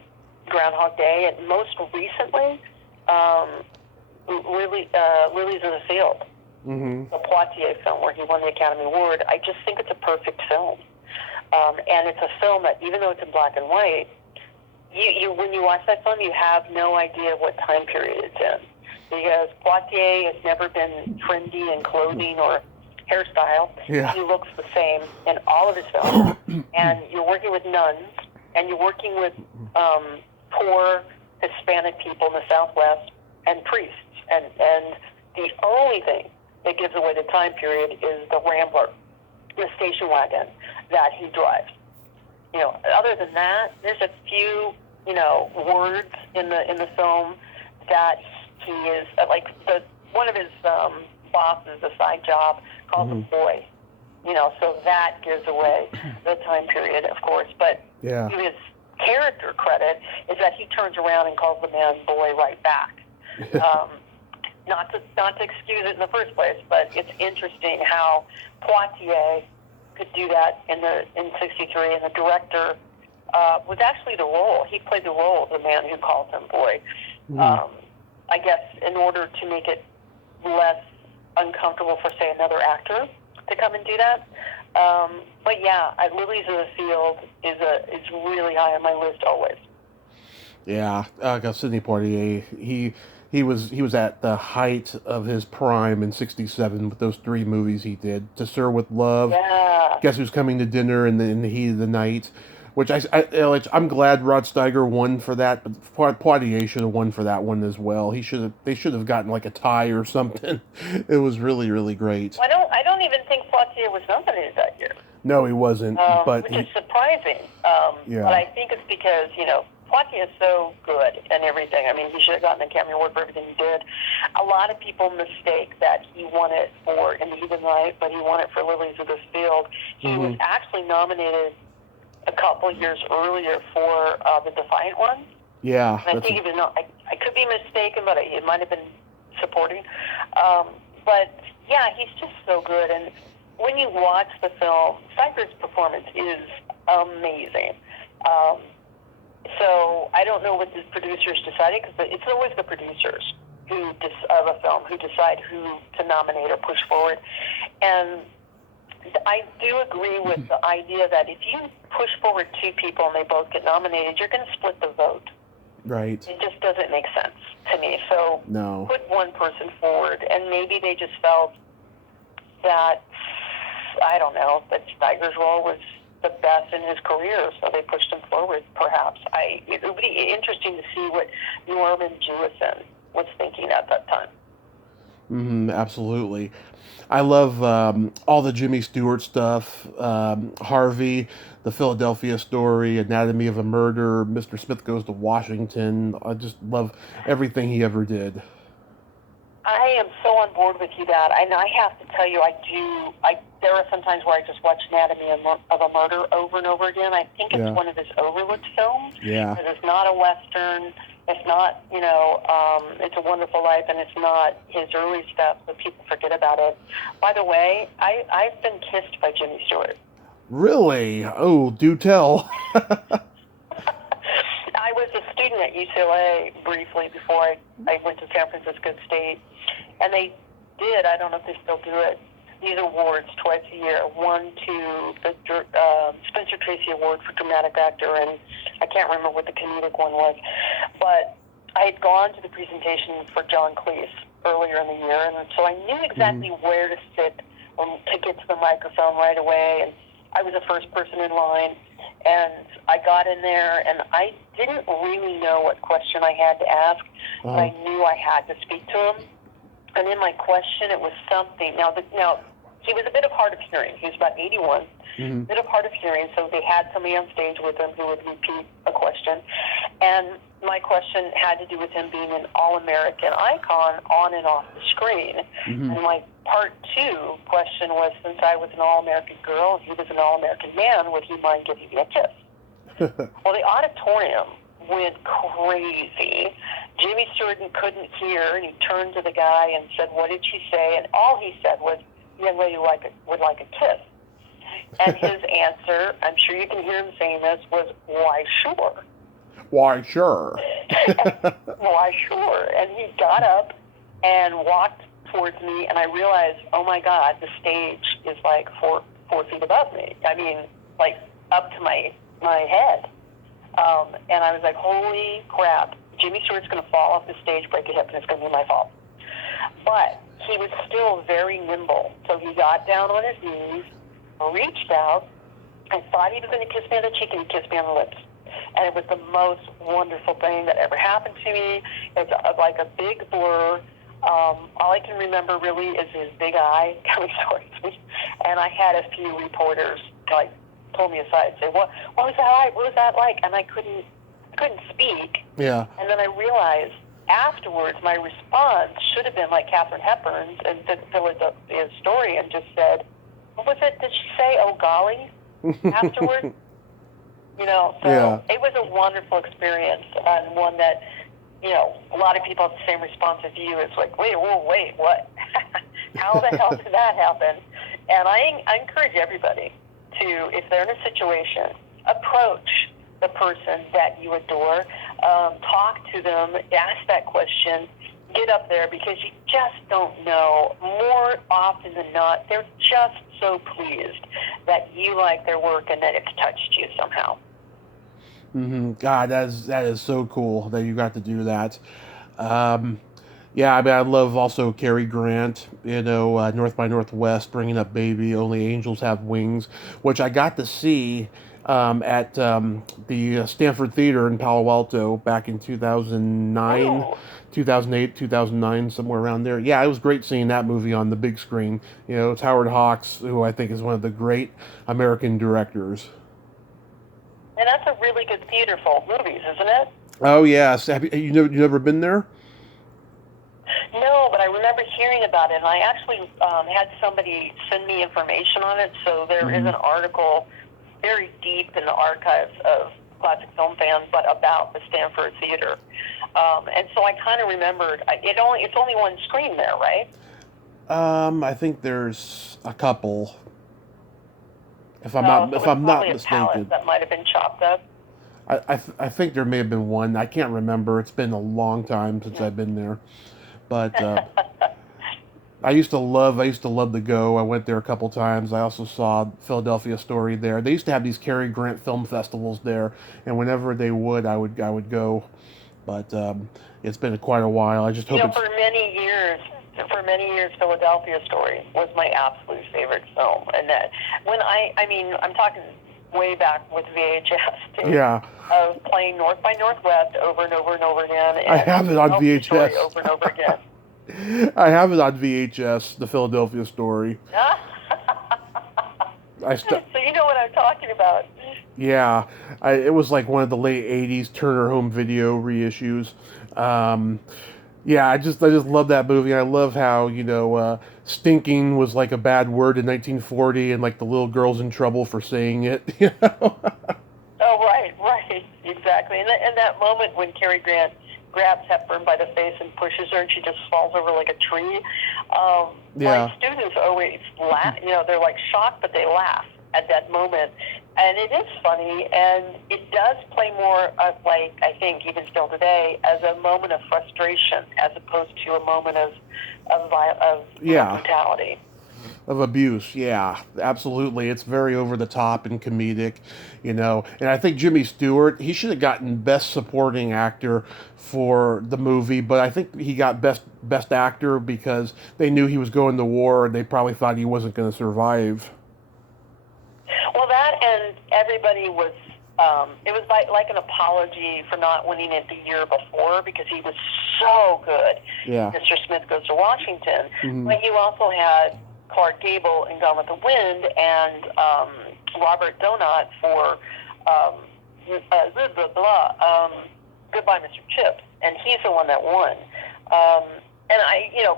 Groundhog Day. And most recently, Lilies in the Field, the Poitier film where he won the Academy Award. I just think it's a perfect film. And it's a film that, even though it's in black and white, you when you watch that film, you have no idea what time period it's in. Because Poitier has never been trendy in clothing or hairstyle. Yeah. He looks the same in all of his films. And you're working with nuns, and you're working with poor Hispanic people in the Southwest, and priests. And the only thing that gives away the time period is the Rambler, the station wagon that he drives. You know, other than that, there's a few, words in the film that he is like one of his bosses, a side job, calls him boy. So that gives away the time period, of course. But his character credit is that he turns around and calls the man boy right back. Not to excuse it in the first place, but it's interesting how Poitier could do that in '63, and the director was actually the role. He played the role of the man who calls him boy. I guess in order to make it less uncomfortable for, say, another actor to come and do that. But yeah, Lilies of the Field is really high on my list always. Yeah, Sidney Poitier, he was at the height of his prime in '67 with those three movies he did: To Sir with Love, Guess Who's Coming to Dinner, and In the Heat of the Night. Which I'm glad Rod Steiger won for that, but Poitier should have won for that one as well. They should have gotten like a tie or something. It was really, really great. I don't even think Poitier was nominated that year. No, he wasn't. But which is surprising. But I think it's because Poitier is so good and everything. I mean, he should have gotten the Academy Award for everything he did. A lot of people mistake that he won it for In the Heat of the Night, but he won it for Lilies of the Field. He was actually nominated a couple years earlier for The Defiant One. Yeah. And I think he was not. I could be mistaken, but it might have been supporting. But yeah, he's just so good. And when you watch the film, Steiger's performance is amazing. So I don't know what the producers decided, because it's always the producers of a film who decide who to nominate or push forward. And I do agree with the idea that if you push forward two people and they both get nominated, you're going to split the vote. Right. It just doesn't make sense to me. So put one person forward, and maybe they just felt that, I don't know, that Steiger's role was the best in his career, so they pushed him forward, perhaps. It would be interesting to see what Norman Jewison was thinking at that time. Absolutely. I love all the Jimmy Stewart stuff, Harvey, the Philadelphia Story, Anatomy of a Murder, Mr. Smith Goes to Washington. I just love everything he ever did. I am so on board with you that, and I have to tell you, I do. There are some times where I just watch Anatomy of a Murder over and over again. I think it's Yeah, one of his overlooked films yeah. because it's not a western. It's not, It's a Wonderful Life, and it's not his early stuff, but people forget about it. By the way, I've been kissed by Jimmy Stewart. Really? Oh, do tell. I was a student at UCLA briefly before I went to San Francisco State, and they did, I don't know if they still do it, these awards twice a year. One to the Spencer Tracy Award for Dramatic Actor, and I can't remember what the comedic one was, but I had gone to the presentation for John Cleese earlier in the year, and so I knew exactly where to sit to get to the microphone right away, and I was the first person in line, and I got in there, and I didn't really know what question I had to ask, but I knew I had to speak to him. And in my question, it was something. Now, he was a bit of hard of hearing. He was about 81, a bit of hard of hearing, so they had somebody on stage with him who would repeat a question. And my question had to do with him being an all-American icon on and off the screen. And my part two question was, since I was an all-American girl and he was an all-American man, would he mind giving me a kiss? Well, the auditorium went crazy. Jimmy Stewart couldn't hear, and he turned to the guy and said, "What did she say?" And all he said was, "The young lady would like a kiss." And his answer, I'm sure you can hear him saying this, was, "Why, sure." Why, sure. Why, sure. And he got up and walked towards me, and I realized, oh my God, the stage is like four feet above me. I mean, like up to my head. And I was like, holy crap, Jimmy Stewart's going to fall off the stage, break a hip, and it's going to be my fault. But he was still very nimble. So he got down on his knees, reached out, and thought he was going to kiss me on the cheek, and he kissed me on the lips. And it was the most wonderful thing that ever happened to me. It's like a big blur. All I can remember really is his big eye coming towards me. And I had a few reporters like pull me aside and say, what was that like? What was that like? And I couldn't speak. Yeah. And then I realized afterwards my response should have been like Katharine Hepburn's and Philadelphia Story and just said, what was it? Did she say, oh golly, afterwards? So It was a wonderful experience and one that, a lot of people have the same response as you. It's like, wait, what? How the hell did that happen? And I encourage everybody to, if they're in a situation, approach the person that you adore, talk to them, ask that question, get up there, because you just don't know. More often than not, they're just so pleased that you like their work and that it's touched you somehow. God, that is so cool that you got to do that. Yeah, I mean, I love also Cary Grant, North by Northwest, Bringing Up Baby, Only Angels Have Wings, which I got to see at the Stanford Theater in Palo Alto back in 2009, 2008, 2009, somewhere around there. Yeah, it was great seeing that movie on the big screen. It's Howard Hawks, who I think is one of the great American directors. And that's a really good theater full of movies, isn't it? Oh, yes. Have you never been there? No, but I remember hearing about it, and I actually had somebody send me information on it, so there is an article very deep in the archives of classic film fans, but about the Stanford Theater. And so I kind of remembered, it's only one screen there, right? I think there's a couple. If I'm not mistaken, that might have been chopped up. I think there may have been one. I can't remember. It's been a long time since I've been there, but I used to love to go. I went there a couple times. I also saw Philadelphia Story there. They used to have these Cary Grant film festivals there, and whenever they would, I would go. But it's been quite a while. I just hope for many years, Philadelphia Story was my absolute favorite film. And that I'm talking way back with VHS too. Yeah. Of playing North by Northwest over and over and over again. And I have it on VHS. Story over and over again. I have it on VHS, The Philadelphia Story. I st- So you know what I'm talking about. yeah, it was like one of the late '80s Turner Home Video reissues. Um, yeah, I just love that movie. I love how stinking was like a bad word in 1940, and like the little girl's in trouble for saying it. You know? Oh, right, exactly. And that moment when Cary Grant grabs Hepburn by the face and pushes her, and she just falls over like a tree. Yeah. My students always laugh. They're like shocked, but they laugh at that moment. And it is funny, and it does play more of, like, I think even still today, as a moment of frustration as opposed to a moment of brutality. Of abuse, yeah, absolutely. It's very over the top and comedic, And I think Jimmy Stewart, he should have gotten Best Supporting Actor for the movie, but I think he got Best Actor because they knew he was going to war and they probably thought he wasn't going to survive. Well, that and everybody was. It was like an apology for not winning it the year before because he was so good. Yeah. Mr. Smith Goes to Washington. Mm-hmm. But you also had Clark Gable in Gone with the Wind and Robert Donat for Goodbye, Mr. Chips, and he's the one that won. And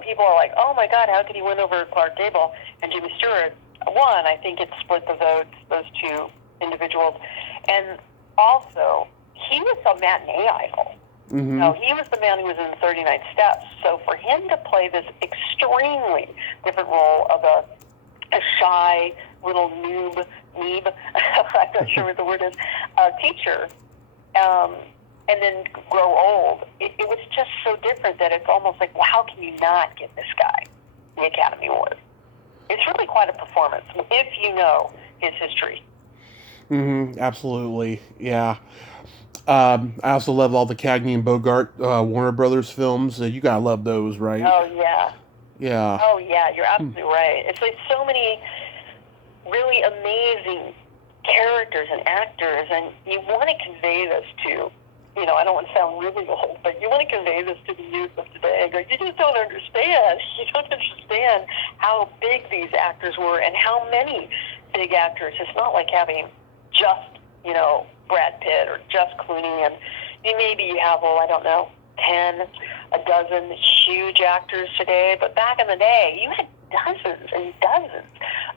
people are like, oh my God, how could he win over Clark Gable? And Jimmy Stewart won. I think it split the votes, those two individuals. And also, he was a matinee idol. Mm-hmm. He was the man who was in 39 Steps. So for him to play this extremely different role of a shy little neeb, I'm not sure what the word is, teacher, and then grow old, it was just so different that it's almost like, well, how can you not give this guy the Academy Award? It's really quite a performance if you know his history. Mm-hmm. Absolutely, yeah. I also love all the Cagney and Bogart Warner Brothers films. You gotta love those, right? Oh yeah. Yeah. Oh yeah, you're absolutely right. It's like so many really amazing characters and actors, and you want to convey this to, I don't want to sound really old, but you want to convey this to the youth of today. Like, you just don't understand. You don't understand how big these actors were and how many big actors. It's not like having just, Brad Pitt or just Clooney, and maybe you have, I don't know, 10, a dozen huge actors today, but back in the day, you had dozens and dozens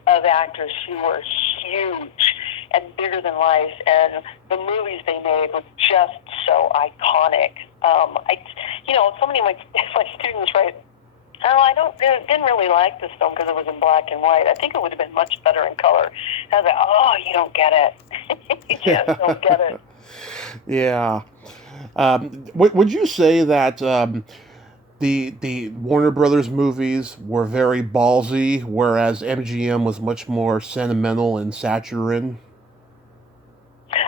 of actors who were huge and bigger than life, and the movies they made were just so iconic. So many of my students write, didn't really like this film because it was in black and white. I think it would have been much better in color. And I was like, oh, you don't get it. You just don't get it. Yeah. Would you say that the Warner Brothers movies were very ballsy, whereas MGM was much more sentimental and saccharine?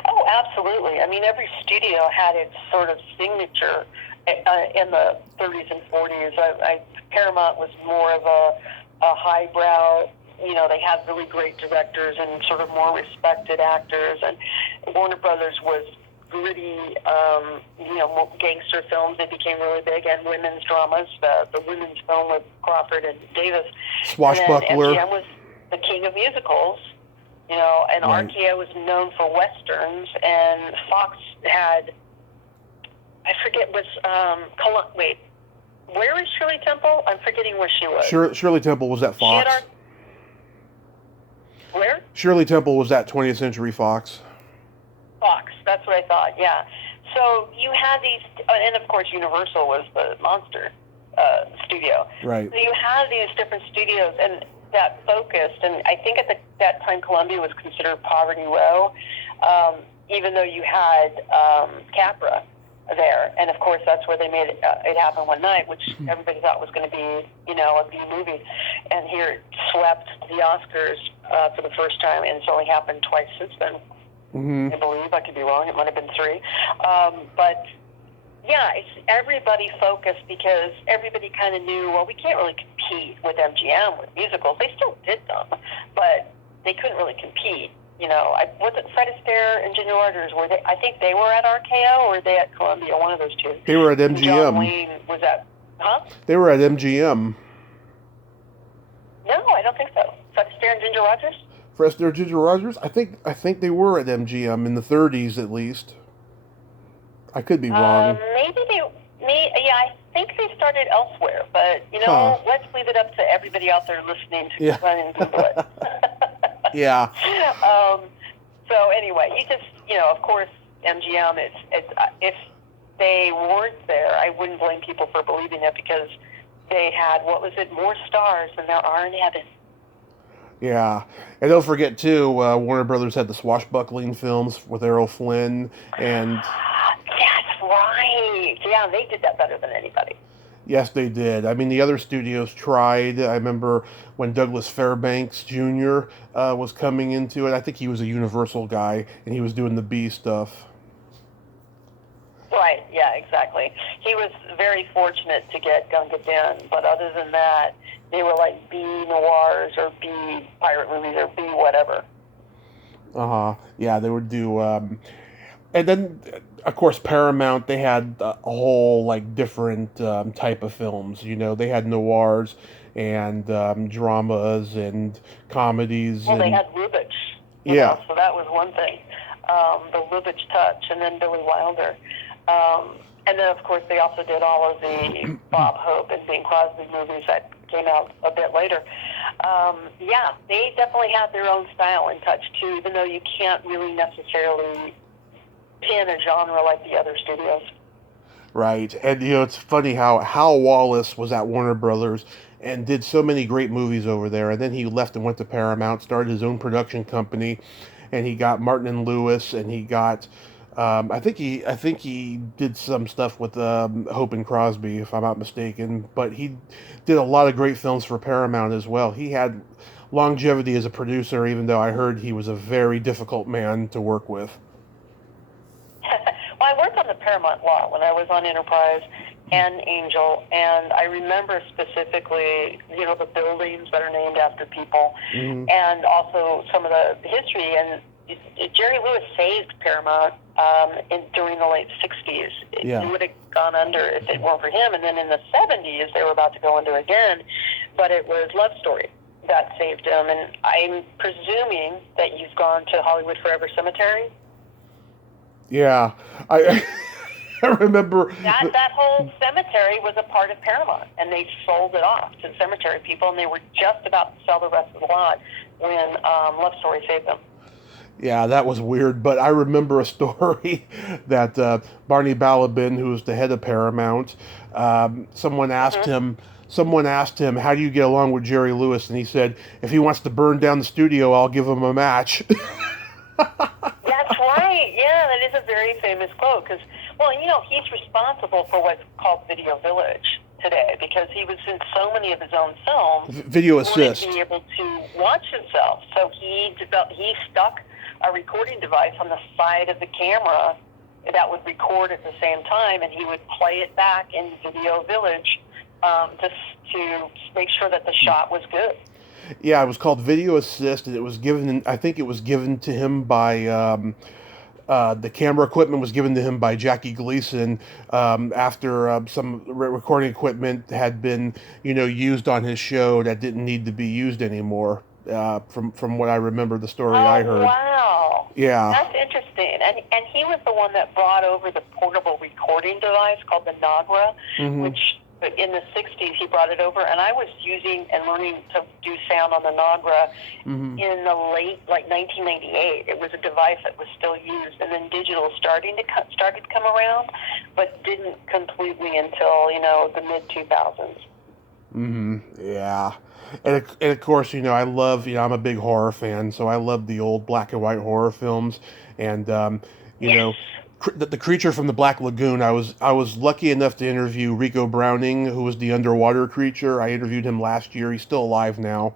Oh, absolutely. I mean, every studio had its sort of signature in the 30s and 40s. Paramount was more of a highbrow. They had really great directors and sort of more respected actors. And Warner Brothers was gritty, gangster films. They became really big, and women's dramas. The women's film with Crawford and Davis. Swashbuckler. And MGM was the king of musicals. And right. RKO was known for westerns, and Fox had, I forget, where is Shirley Temple? I'm forgetting where she was. Shirley Temple was at Fox. Where? Shirley Temple was at 20th Century Fox. Fox, that's what I thought, yeah. So you had these, and of course Universal was the monster studio. Right. So you had these different studios, and that focused, and I think at that time Columbia was considered poverty row, even though you had Capra there, and of course that's where they made it happen one night, which everybody thought was going to be, a B movie, and here it swept the Oscars for the first time, and it's only happened twice since then. Mm-hmm. I believe, I could be wrong, it might have been 3, but yeah, it's everybody focused because everybody kind of knew, well, we can't really compete with MGM with musicals. They still did them, but they couldn't really compete. Was it Fred Astaire and Ginger Rogers? Were they? I think they were at RKO, or were they at Columbia? One of those two. They were at MGM. John Wayne was at. Huh? They were at MGM. No, I don't think so. Fred Astaire and Ginger Rogers? Fred Astaire, Ginger Rogers. I think they were at MGM in the 30s at least. I could be wrong. Yeah, I think they started elsewhere, but, Huh. let's leave it up to everybody out there listening to Yeah. run and Google it. Yeah. So anyway, of course, MGM, if they weren't there, I wouldn't blame people for believing it because they had, more stars than there are in heaven. Yeah, and don't forget too, Warner Brothers had the Swashbuckling films with Errol Flynn, and That's right. Yeah, they did that better than anybody. yes, they did. I mean, the other studios tried. I remember when Douglas Fairbanks Jr. Was coming into it. I think he was a Universal guy, and he was doing the B stuff. Right, yeah, exactly. He was very fortunate to get Gunga Din, but other than that, they were like B noirs or B pirate movies or B whatever. Yeah, they would do. And then, of course, Paramount. They had a whole like different type of films. They had noirs and dramas and comedies. Well, they and had Lubitsch, yeah, so that was one thing. The Lubitsch touch, and then Billy Wilder. And then, of course, they also did all of the Bob Hope and Bing Crosby movies that came out a bit later. Yeah, they definitely had their own style and touch, too, even though you can't really necessarily pin a genre like the other studios. right. And it's funny how Hal Wallace was at Warner Brothers and did so many great movies over there, and then he left and went to Paramount, started his own production company, and he got Martin and Lewis, and he got. I think he did some stuff with Hope and Crosby, if I'm not mistaken. But he did a lot of great films for Paramount as well. He had longevity as a producer, even though I heard he was a very difficult man to work with. Well, I worked on the Paramount lot when I was on Enterprise and Angel, and I remember specifically, the buildings that are named after people, and also some of the history. And Jerry Lewis saved Paramount during the late 60s. Yeah. It would have gone under if it weren't for him. And then in the 70s, they were about to go under again, but it was Love Story that saved him. And I'm presuming that you've gone to Hollywood Forever Cemetery. Yeah, I I remember that whole cemetery was a part of Paramount, and they sold it off to cemetery people, and they were just about to sell the rest of the lot when Love Story saved them. Yeah, that was weird, but I remember a story that Barney Balabin, who was the head of Paramount, someone asked him, how do you get along with Jerry Lewis? And he said, if he wants to burn down the studio, I'll give him a match. That's right. Yeah, that is a very famous quote because, he's responsible for what's called Video Village today because he was in so many of his own films. Video assist. He wanted to be able to watch himself, so he stuck a recording device on the side of the camera that would record at the same time, and he would play it back in Video Village just to make sure that the shot was good. Yeah, it was called Video Assist, and it was given. I think it was given to him by the camera equipment was given to him by Jackie Gleason after some recording equipment had been, used on his show that didn't need to be used anymore. From what I remember, the story I heard. Wow. Yeah. That's interesting. And he was the one that brought over the portable recording device called the Nagra, which in the 60s he brought it over, and I was using and learning to do sound on the Nagra in the late, 1998. It was a device that was still used, and then digital started to come around, but didn't completely until, the mid-2000s. Yeah. And of course, I love, I'm a big horror fan, so I love the old black and white horror films. And, the creature from the Black Lagoon, I was lucky enough to interview Rico Browning, who was the underwater creature. I interviewed him last year. He's still alive now.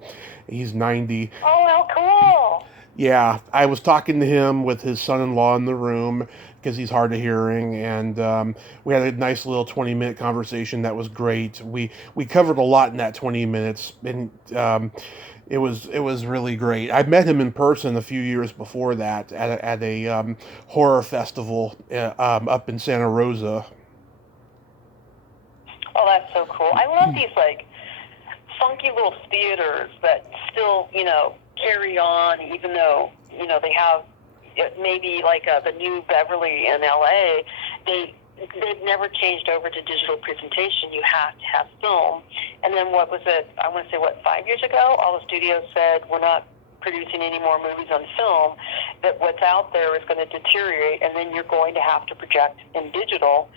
He's 90. Oh, how cool. Yeah, I was talking to him with his son-in-law in the room because he's hard of hearing, and we had a nice little 20-minute conversation that was great. We covered a lot in that 20 minutes, and it was really great. I met him in person a few years before that at a horror festival up in Santa Rosa. Oh, that's so cool. I love these, like, funky little theaters that still, carry on, even though, they have maybe like the New Beverly in LA. They've never changed over to digital presentation. You have to have film. And then what was it? I want to say, 5 years ago, all the studios said, we're not producing any more movies on film, that what's out there is going to deteriorate, and then you're going to have to project in digital.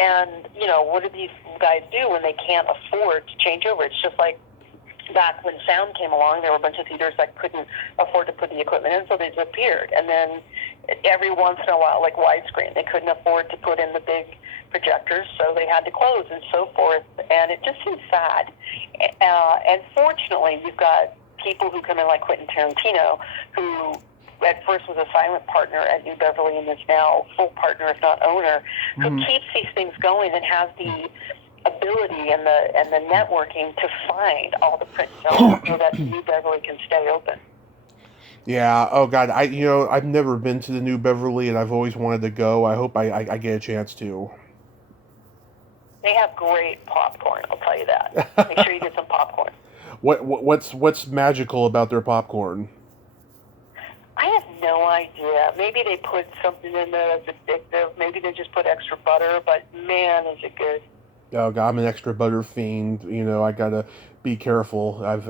And, what do these guys do when they can't afford to change over? It's just like back when sound came along, there were a bunch of theaters that couldn't afford to put the equipment in, so they disappeared. And then every once in a while, like widescreen, they couldn't afford to put in the big projectors, so they had to close and so forth. And it just seems sad. And fortunately, you've got people who come in like Quentin Tarantino, who at first was a silent partner at New Beverly and is now full partner, if not owner, who keeps these things going and has the ability and the networking to find all the print films so that New Beverly can stay open. Yeah. Oh God. I've never been to the New Beverly, and I've always wanted to go. I hope I get a chance to. They have great popcorn. I'll tell you that. Make sure you get some popcorn. What's magical about their popcorn? I have no idea. Maybe they put something in there that's addictive. Maybe they just put extra butter. But man, is it good. Oh God, I'm an extra butter fiend. I gotta be careful. I've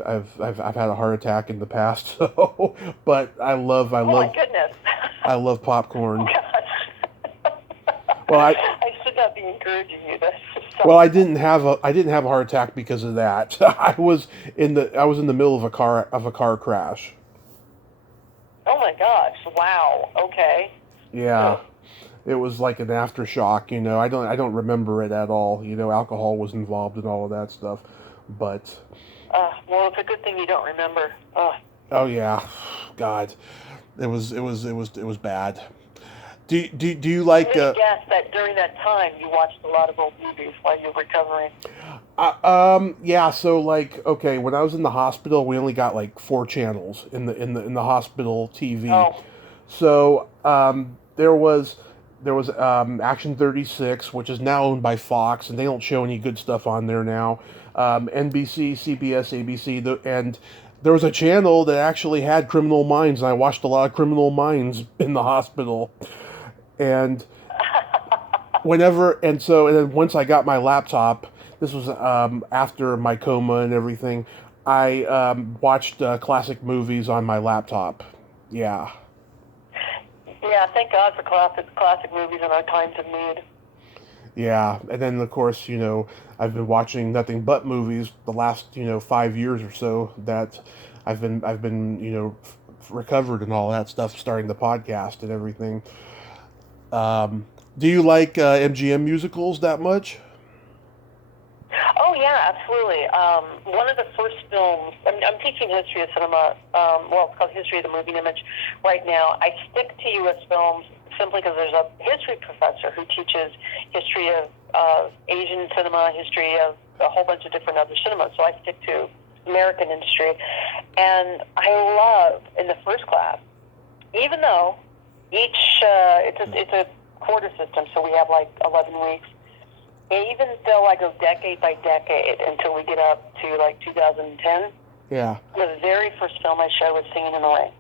had a heart attack in the past, so. But I love. Oh my goodness. I love popcorn. Oh, gosh. Well, I should not be encouraging you. That's just I didn't have a heart attack because of that. I was in the middle of a car crash. Oh my gosh! Wow. Okay. Yeah. It was like an aftershock, I don't remember it at all. Alcohol was involved in all of that stuff, but. Well, it's a good thing you don't remember. Oh yeah, God, it was bad. Do you like? Let me guess that during that time you watched a lot of old movies while you were recovering. Yeah. So okay, when I was in the hospital, we only got like 4 channels in the hospital TV. Oh. So there was Action 36, which is now owned by Fox, and they don't show any good stuff on there now. NBC, CBS, ABC, and there was a channel that actually had Criminal Minds, and I watched a lot of Criminal Minds in the hospital. And and then once I got my laptop, this was after my coma and everything, I watched classic movies on my laptop. Yeah. Yeah, thank God for classic movies in our times of need. Yeah, and then of course, I've been watching nothing but movies the last, 5 years or so that I've been recovered and all that stuff, starting the podcast and everything. Do you like MGM Musicals that much? Oh yeah, absolutely. One of the first films. I'm teaching history of cinema. It's called History of the Moving Image right now. I stick to U.S. films simply because there's a history professor who teaches history of Asian cinema, history of a whole bunch of different other cinemas. So I stick to American industry, and I love in the first class, even though each it's a quarter system, so we have like 11 weeks. Even though I go decade by decade until we get up to like 2010, yeah, the very first film I show is Singing in the Rain,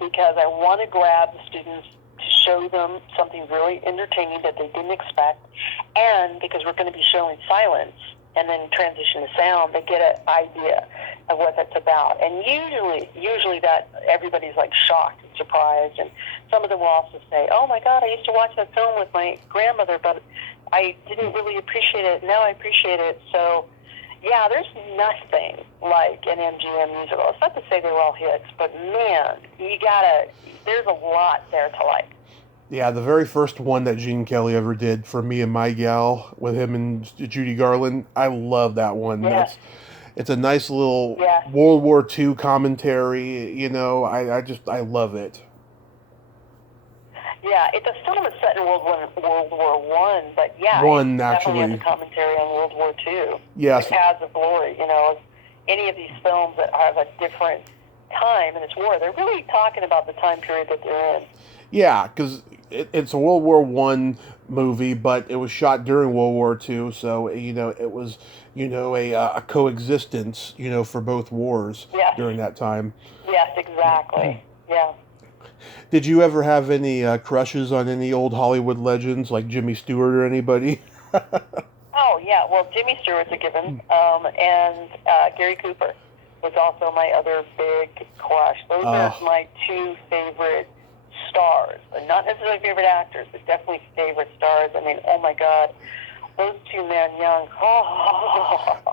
because I want to grab the students to show them something really entertaining that they didn't expect, and because we're going to be showing silence and then transition to sound, they get an idea of what that's about. And usually that everybody's like shocked and surprised, and some of them will also say, "Oh my God, I used to watch that film with my grandmother, but I didn't really appreciate it. Now I appreciate it." So, yeah, there's nothing like an MGM musical. It's not to say they were all hits, but man, there's a lot there to like. Yeah, the very first one that Gene Kelly ever did, For Me and My Gal, with him and Judy Garland, I love that one. Yeah. It's a nice little World War II commentary. I love it. Yeah, it's a film that's set in World War One, but yeah, One, it definitely actually. has a commentary on World War II. Yes. The Paths of Glory. Any of these films that have a different time in this war, they're really talking about the time period that they're in. Yeah, because it's a World War One movie, but it was shot during World War Two, so it was a coexistence for both wars Yes. during that time. Yes, exactly. Yeah. Did you ever have any crushes on any old Hollywood legends like Jimmy Stewart or anybody? Oh, yeah. Well, Jimmy Stewart's a given, and Gary Cooper was also my other big crush. Those are my two favorite stars. Not necessarily favorite actors, but definitely favorite stars. I mean, oh my God, those two men, young.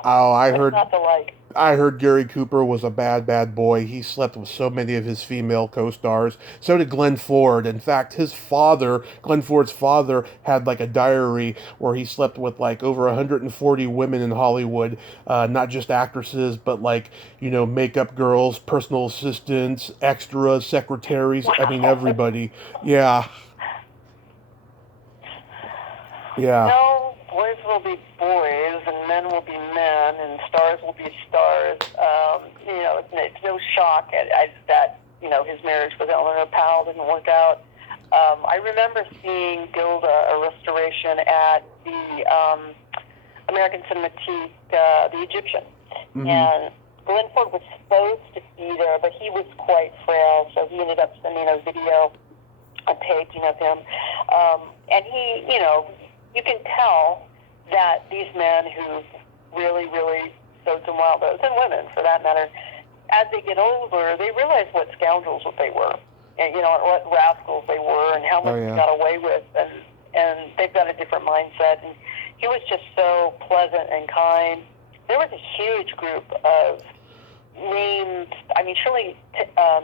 Not to like. I heard Gary Cooper was a bad boy. He slept with so many of his female co-stars. So did Glenn Ford. In fact, Glenn Ford's father, had like a diary where he slept with like over 140 women in Hollywood, not just actresses, but like, makeup girls, personal assistants, extras, secretaries. I mean, everybody. Yeah. Yeah. No, boys will be boys, and men will be men, and stars will be stars. It's no shock that his marriage with Eleanor Powell didn't work out. I remember seeing Gilda, a restoration at the American Cinematique, the Egyptian, and Glenn Ford was supposed to be there, but he was quite frail, so he ended up sending a video, a taping of him, and he, you can tell that these men who really, really sowed some wild oats, and women for that matter, as they get older, they realize what scoundrels they were, and what rascals they were, and how much they got away with, and they've got a different mindset. And he was just so pleasant and kind. There was a huge group of named. I mean, Shirley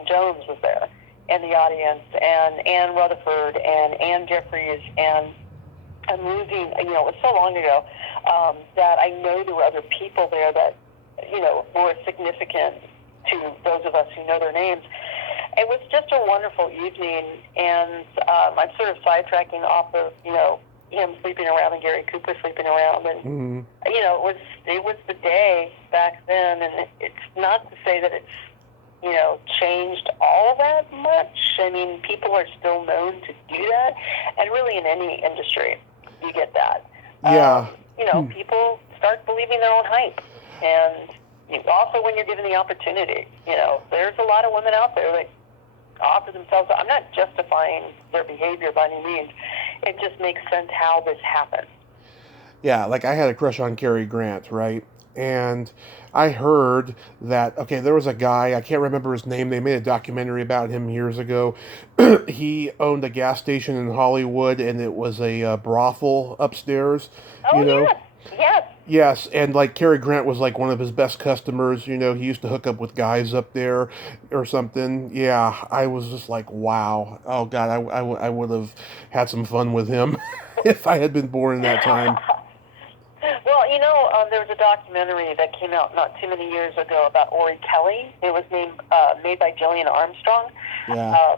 Jones was there in the audience, and Ann Rutherford, and Ann Jeffries, and I'm losing, it was so long ago that I know there were other people there that, were significant to those of us who know their names. It was just a wonderful evening, and I'm sort of sidetracking off of, him sleeping around and Gary Cooper sleeping around, and, it was the day back then, and it's not to say that it's, changed all that much. I mean, people are still known to do that, and really in any industry, you get that. Yeah. People start believing their own hype, and also when you're given the opportunity, there's a lot of women out there that offer themselves. I'm not justifying their behavior by any means. It just makes sense how this happened. Yeah, like I had a crush on Cary Grant, right? And I heard that, there was a guy, I can't remember his name, they made a documentary about him years ago. He owned a gas station in Hollywood, and it was a brothel upstairs, Yes. Yes, and like Cary Grant was like one of his best customers, he used to hook up with guys up there or something. Yeah, I was just like, wow. Oh, God, I would have had some fun with him if I had been born in that time. Well, there was a documentary that came out not too many years ago about Ori Kelly. It was made by Gillian Armstrong. Yeah.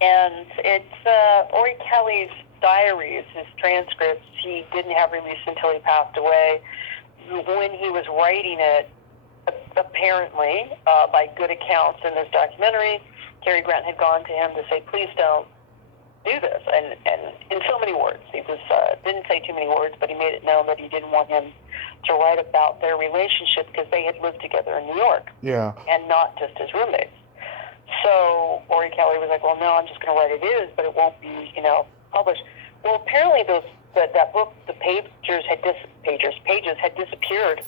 And it's Ori Kelly's diaries, his transcripts, he didn't have released until he passed away. When he was writing it, apparently, by good accounts in this documentary, Cary Grant had gone to him to say, please don't do this. And in so many words, he was didn't say too many words, but he made it known that he didn't want him to write about their relationship because they had lived together in New York. Yeah. And not just as roommates. So Ori Kelly was like, well, no, I'm just going to write it is, but it won't be, published. Well, apparently that book, the pages had disappeared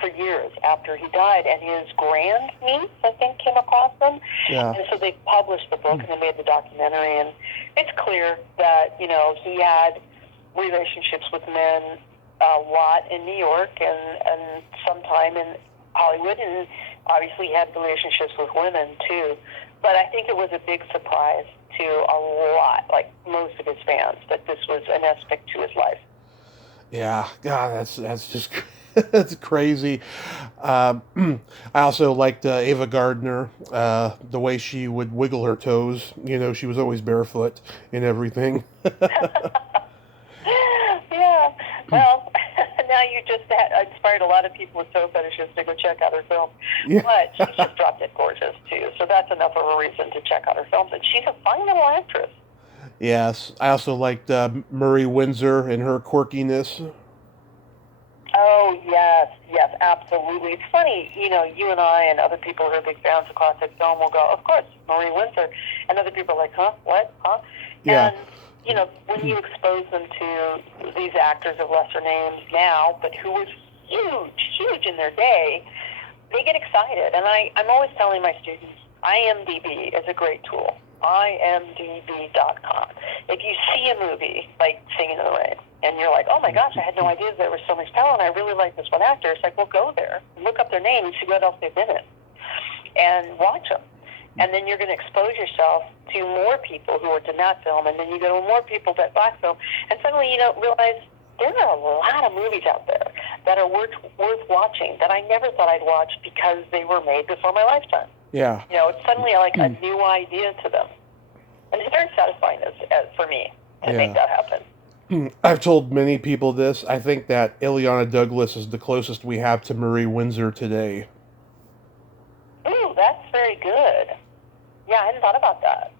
for years after he died, and his grandniece, I think, came across them. Yeah. And so they published the book and they made the documentary, and it's clear that, he had relationships with men a lot in New York and sometime in Hollywood, and obviously he had relationships with women too. But I think it was a big surprise to a lot, like most of his fans, that this was an aspect to his life. Yeah, God, that's just that's crazy. I also liked Ava Gardner, the way she would wiggle her toes. She was always barefoot and everything. Yeah. Well, now you just inspired a lot of people with toe fetishes to go check out her films. Yeah. But she's just drop dead gorgeous, too. So that's enough of a reason to check out her films. And she's a fine little actress. Yes, I also liked Marie Windsor and her quirkiness. Oh, yes, absolutely. It's funny, you and I and other people who are big fans of classic film will go, of course, Marie Windsor. And other people are like, huh, what, huh? Yeah. And, when you expose them to these actors of lesser names now, but who was huge in their day, they get excited. And I'm always telling my students, IMDb is a great tool. IMDb.com. If you see a movie like Singing in the Rain, and you're like, oh my gosh, I had no idea there was so much talent. I really like this one actor. It's like, well, go there, look up their name, and see what else they've been in, and watch them. And then you're going to expose yourself to more people who worked in that film, and then you go to more people that black film, and suddenly you realize there are a lot of movies out there that are worth watching that I never thought I'd watch because they were made before my lifetime. Yeah. It's suddenly like a new idea to them. And it's very satisfying as for me to make that happen. I've told many people this. I think that Ileana Douglas is the closest we have to Marie Windsor today. Ooh, that's very good. Yeah, I hadn't thought about that.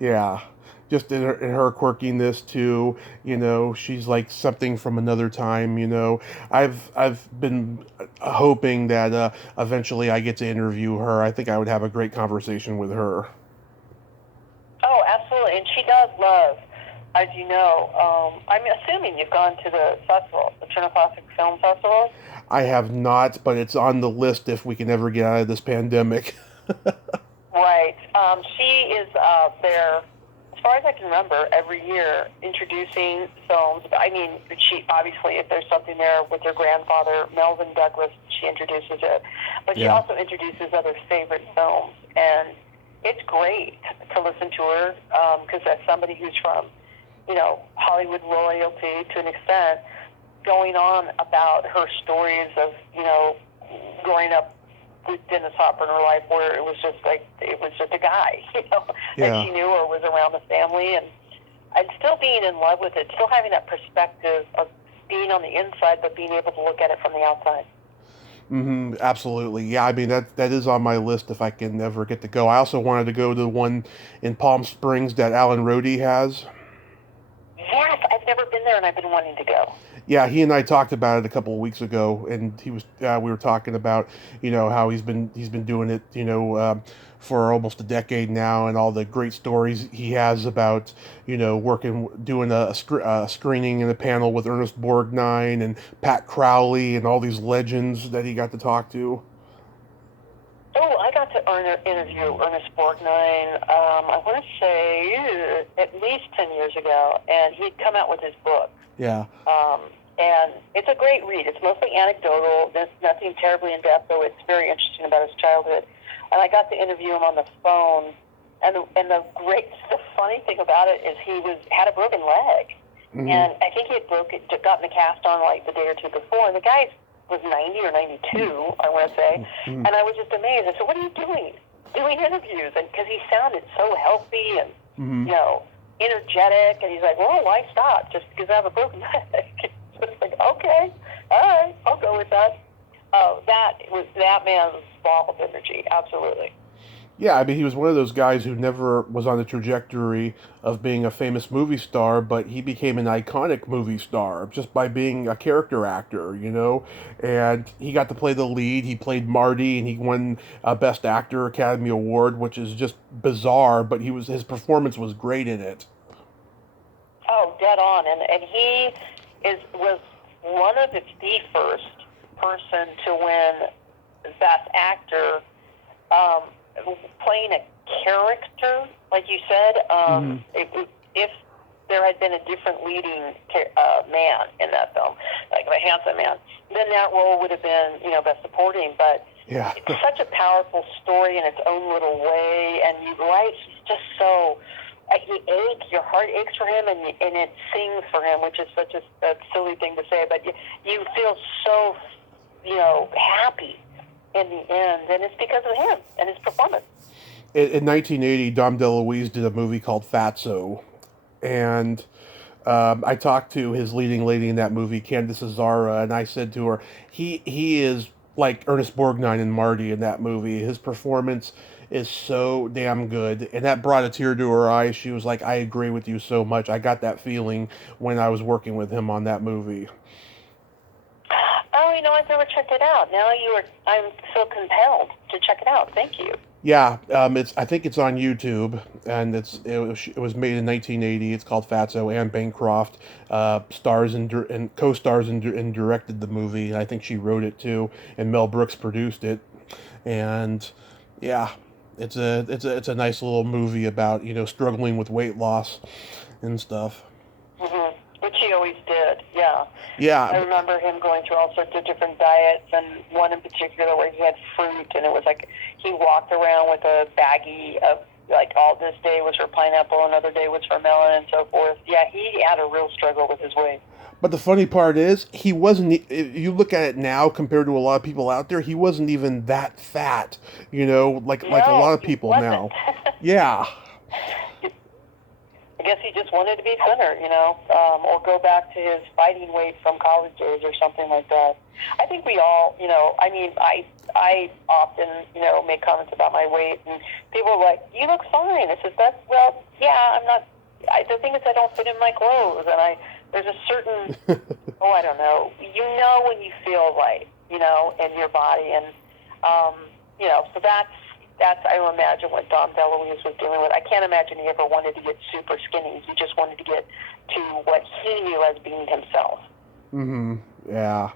Yeah. Just in her quirkiness too, she's like something from another time. I've been hoping that eventually I get to interview her. I think I would have a great conversation with her. Oh, absolutely, and she does love, as you know. I'm assuming you've gone to the festival, the Turner Classic Film Festival. I have not, but it's on the list if we can ever get out of this pandemic. Right. She is there. As far as I can remember, every year introducing films. I mean, she obviously, if there's something there with her grandfather, Melvin Douglas, she introduces it. But she also introduces other favorite films. And it's great to listen to her because as somebody who's from, Hollywood royalty to an extent, going on about her stories of, growing up with Dennis Hopper in her life, where it was just a guy, that she knew or was around the family, and still being in love with it, still having that perspective of being on the inside, but being able to look at it from the outside. Mm-hmm, absolutely. Yeah, I mean, that is on my list if I can ever get to go. I also wanted to go to the one in Palm Springs that Alan Rode has. Yes, I've never been there, and I've been wanting to go. Yeah, he and I talked about it a couple of weeks ago, and we were talking about how he's been doing it for almost a decade now, and all the great stories he has about doing a screening in a panel with Ernest Borgnine and Pat Crowley and all these legends that he got to talk to. Oh, I got to interview Ernest Borgnine, I want to say at least 10 years ago, and he'd come out with his book. Yeah. And it's a great read. It's mostly anecdotal. There's nothing terribly in-depth, though it's very interesting about his childhood. And I got to interview him on the phone. And the funny thing about it is he had a broken leg. Mm-hmm. And I think he had gotten the cast on like the day or two before. And the guy was 90 or 92, I want to say. Mm-hmm. And I was just amazed. I said, what are you doing? Doing interviews. And because he sounded so healthy and, energetic. And he's like, well, why stop? Just because I have a broken leg. It's like, okay, all right, I'll go with that. Oh, that man's ball of energy, absolutely. Yeah, I mean, he was one of those guys who never was on the trajectory of being a famous movie star, but he became an iconic movie star just by being a character actor, and he got to play the lead. He played Marty, and he won a Best Actor Academy Award, which is just bizarre, but his performance was great in it. Oh, dead on, and he was one of the first person to win Best Actor, playing a character, like you said. If there had been a different leading man in that film, like a handsome man, then that role would have been, Best Supporting. But it's such a powerful story in its own little way, and you're right, he's just so. Your heart aches for him, and it sings for him, which is such a silly thing to say, but you feel so, happy in the end, and it's because of him and his performance. In 1980, Dom DeLuise did a movie called Fatso, and I talked to his leading lady in that movie, Candice Azara, and I said to her, he is like Ernest Borgnine and Marty in that movie. His performance is so damn good, and that brought a tear to her eye. She was like, "I agree with you so much. I got that feeling when I was working with him on that movie." Oh, I've never checked it out. I'm so compelled to check it out. Thank you. Yeah, I think it's on YouTube, and it was made in 1980. It's called Fatso and Bancroft. Stars and co-stars and directed the movie. I think she wrote it too, and Mel Brooks produced it. And yeah, it's a nice little movie about struggling with weight loss and stuff. Mm-hmm. Which he always did. Yeah. I Yeah, remember him going through all sorts of different diets, and one in particular where he had fruit, and it was like he walked around with a baggie of, like, all this day was for pineapple, another day was for melon, and so forth. Yeah, he had a real struggle with his weight. but the funny part is he wasn't. If you look at it now compared to a lot of people out there, he wasn't even that fat. Like a lot No, of he people wasn't. now. Yeah. I guess he just wanted to be thinner, or go back to his fighting weight from college days or something like that. I think we all, I often, make comments about my weight, and people are like, "You look fine." I said, well, yeah, I'm not. The thing is, I don't fit in my clothes, and there's a certain, I don't know. When you feel right, in your body, and so that's, I imagine, what Dom DeLuise was dealing with. I can't imagine he ever wanted to get super skinny. He just wanted to get to what he knew as being himself. Mm-hmm. Yeah.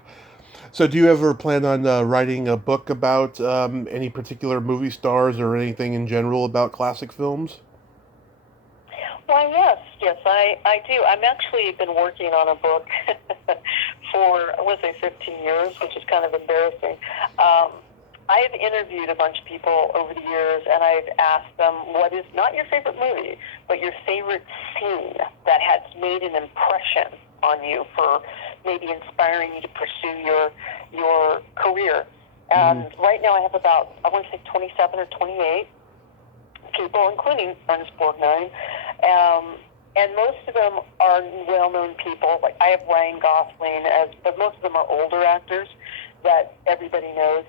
So, do you ever plan on writing a book about any particular movie stars or anything in general about classic films? Why, yes, I do. I'm actually been working on a book for, I want to say 15 years, which is kind of embarrassing. I have interviewed a bunch of people over the years, and I've asked them what is not your favorite movie, but your favorite scene that has made an impression on you for maybe inspiring you to pursue your career. And right now I have about, I want to say 27 or 28 people, including Ernest Borgnine. And most of them are well-known people. Like, I have Ryan Gosling, but most of them are older actors that everybody knows.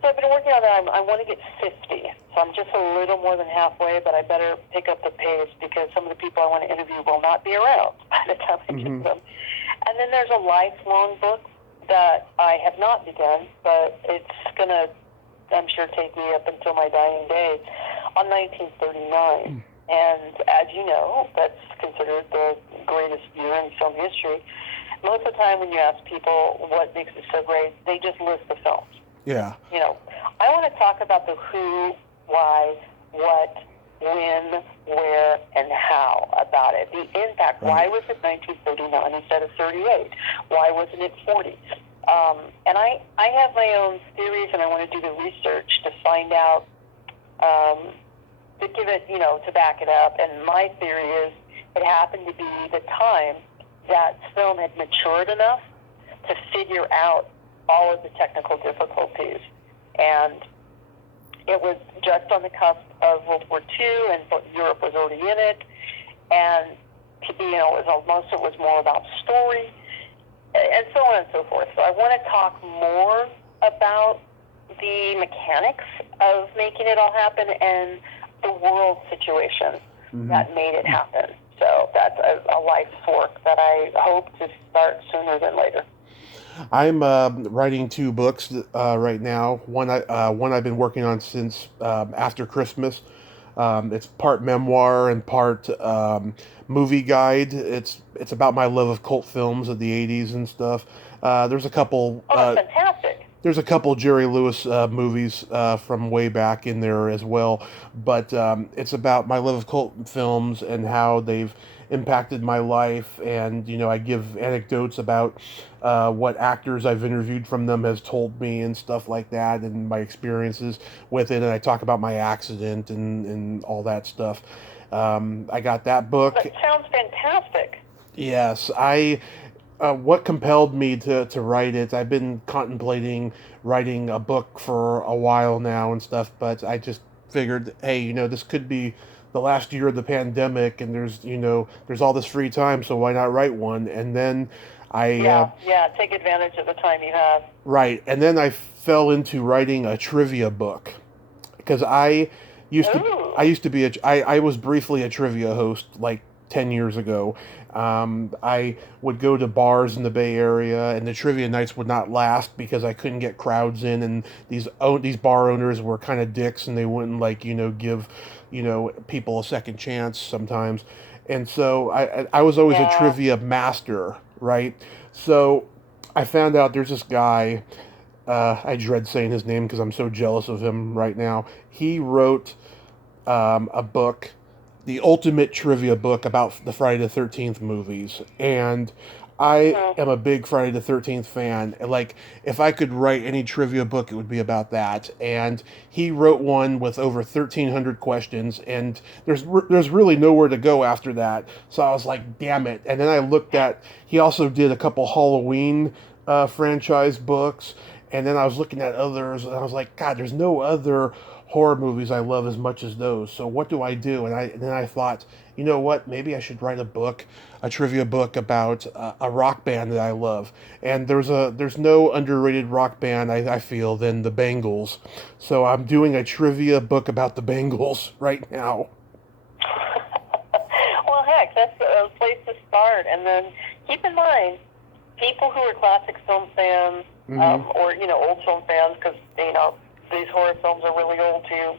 So I've been working on that. I want to get 50. So I'm just a little more than halfway, but I better pick up the pace because some of the people I want to interview will not be around by the time I get to them. And then there's a lifelong book that I have not begun, but it's going to, I'm sure, take me up until my dying day, on 1939. And as you know, that's considered the greatest year in film history. Most of the time when you ask people what makes it so great, they just list the films. Yeah. I want to talk about the who, why, what, when, where, and how about it. The impact. Right. Why was it 1939 instead of 38? Why wasn't it 40? And I have my own theories, and I want to do the research to find out, to give it, to back it up. And my theory is it happened to be the time that film had matured enough to figure out all of the technical difficulties. And it was just on the cusp of World War II, and Europe was already in it. And, most of it was more about story, and so on and so forth. So I want to talk more about the mechanics of making it all happen and the world situation that made it happen. So that's a life's work that I hope to start sooner than later. I'm writing two books right now. One I've been working on since after Christmas. It's part memoir and part movie guide. It's about my love of cult films of the '80s and stuff. There's a couple. Oh, that's fantastic. There's a couple Jerry Lewis movies from way back in there as well, but it's about my love of cult films and how they've impacted my life. And I give anecdotes about what actors I've interviewed from them has told me and stuff like that, and my experiences with it. And I talk about my accident and all that stuff. I got that book. That sounds fantastic. Yes, what compelled me to write it, I've been contemplating writing a book for a while now and stuff, but I just figured, hey, this could be the last year of the pandemic, and there's all this free time, so why not write one? And then yeah, take advantage of the time you have. right, and then I fell into writing a trivia book because used to I Ooh. used to be I was briefly a trivia host like 10 years ago. I would go to bars in the Bay Area, and the trivia nights would not last because I couldn't get crowds in, and these bar owners were kind of dicks, and they wouldn't give people a second chance sometimes. And so I was always a Yeah. trivia master, right? So I found out there's this guy. I dread saying his name because I'm so jealous of him right now. He wrote a book, the ultimate trivia book about the Friday the 13th movies. And I Mhm. am a big Friday the 13th fan. Like, if I could write any trivia book, it would be about that. And he wrote one with over 1,300 questions, and there's really nowhere to go after that. So I was like, damn it. And then I looked at, he also did a couple Halloween franchise books. And then I was looking at others, and I was like, God, there's no other horror movies I love as much as those. So what do I do? And then I thought, you know what? Maybe I should write a book, a trivia book about a rock band that I love. And there's no underrated rock band I feel than the Bangles. So I'm doing a trivia book about the Bangles right now. Well, heck, that's a place to start. And then keep in mind, people who are classic film fans, Mm-hmm. or old film fans, because these horror films are really old too.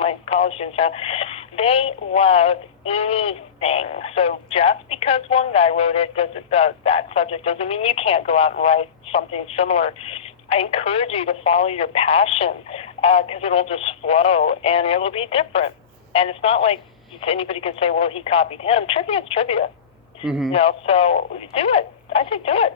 My college students now, they love anything. So just because one guy wrote it that subject doesn't mean you can't go out and write something similar. I encourage you to follow your passion because it'll just flow and it'll be different. And it's not like anybody can say, well, he copied him. Trivia is trivia. Mm-hmm. So do it. I think do it.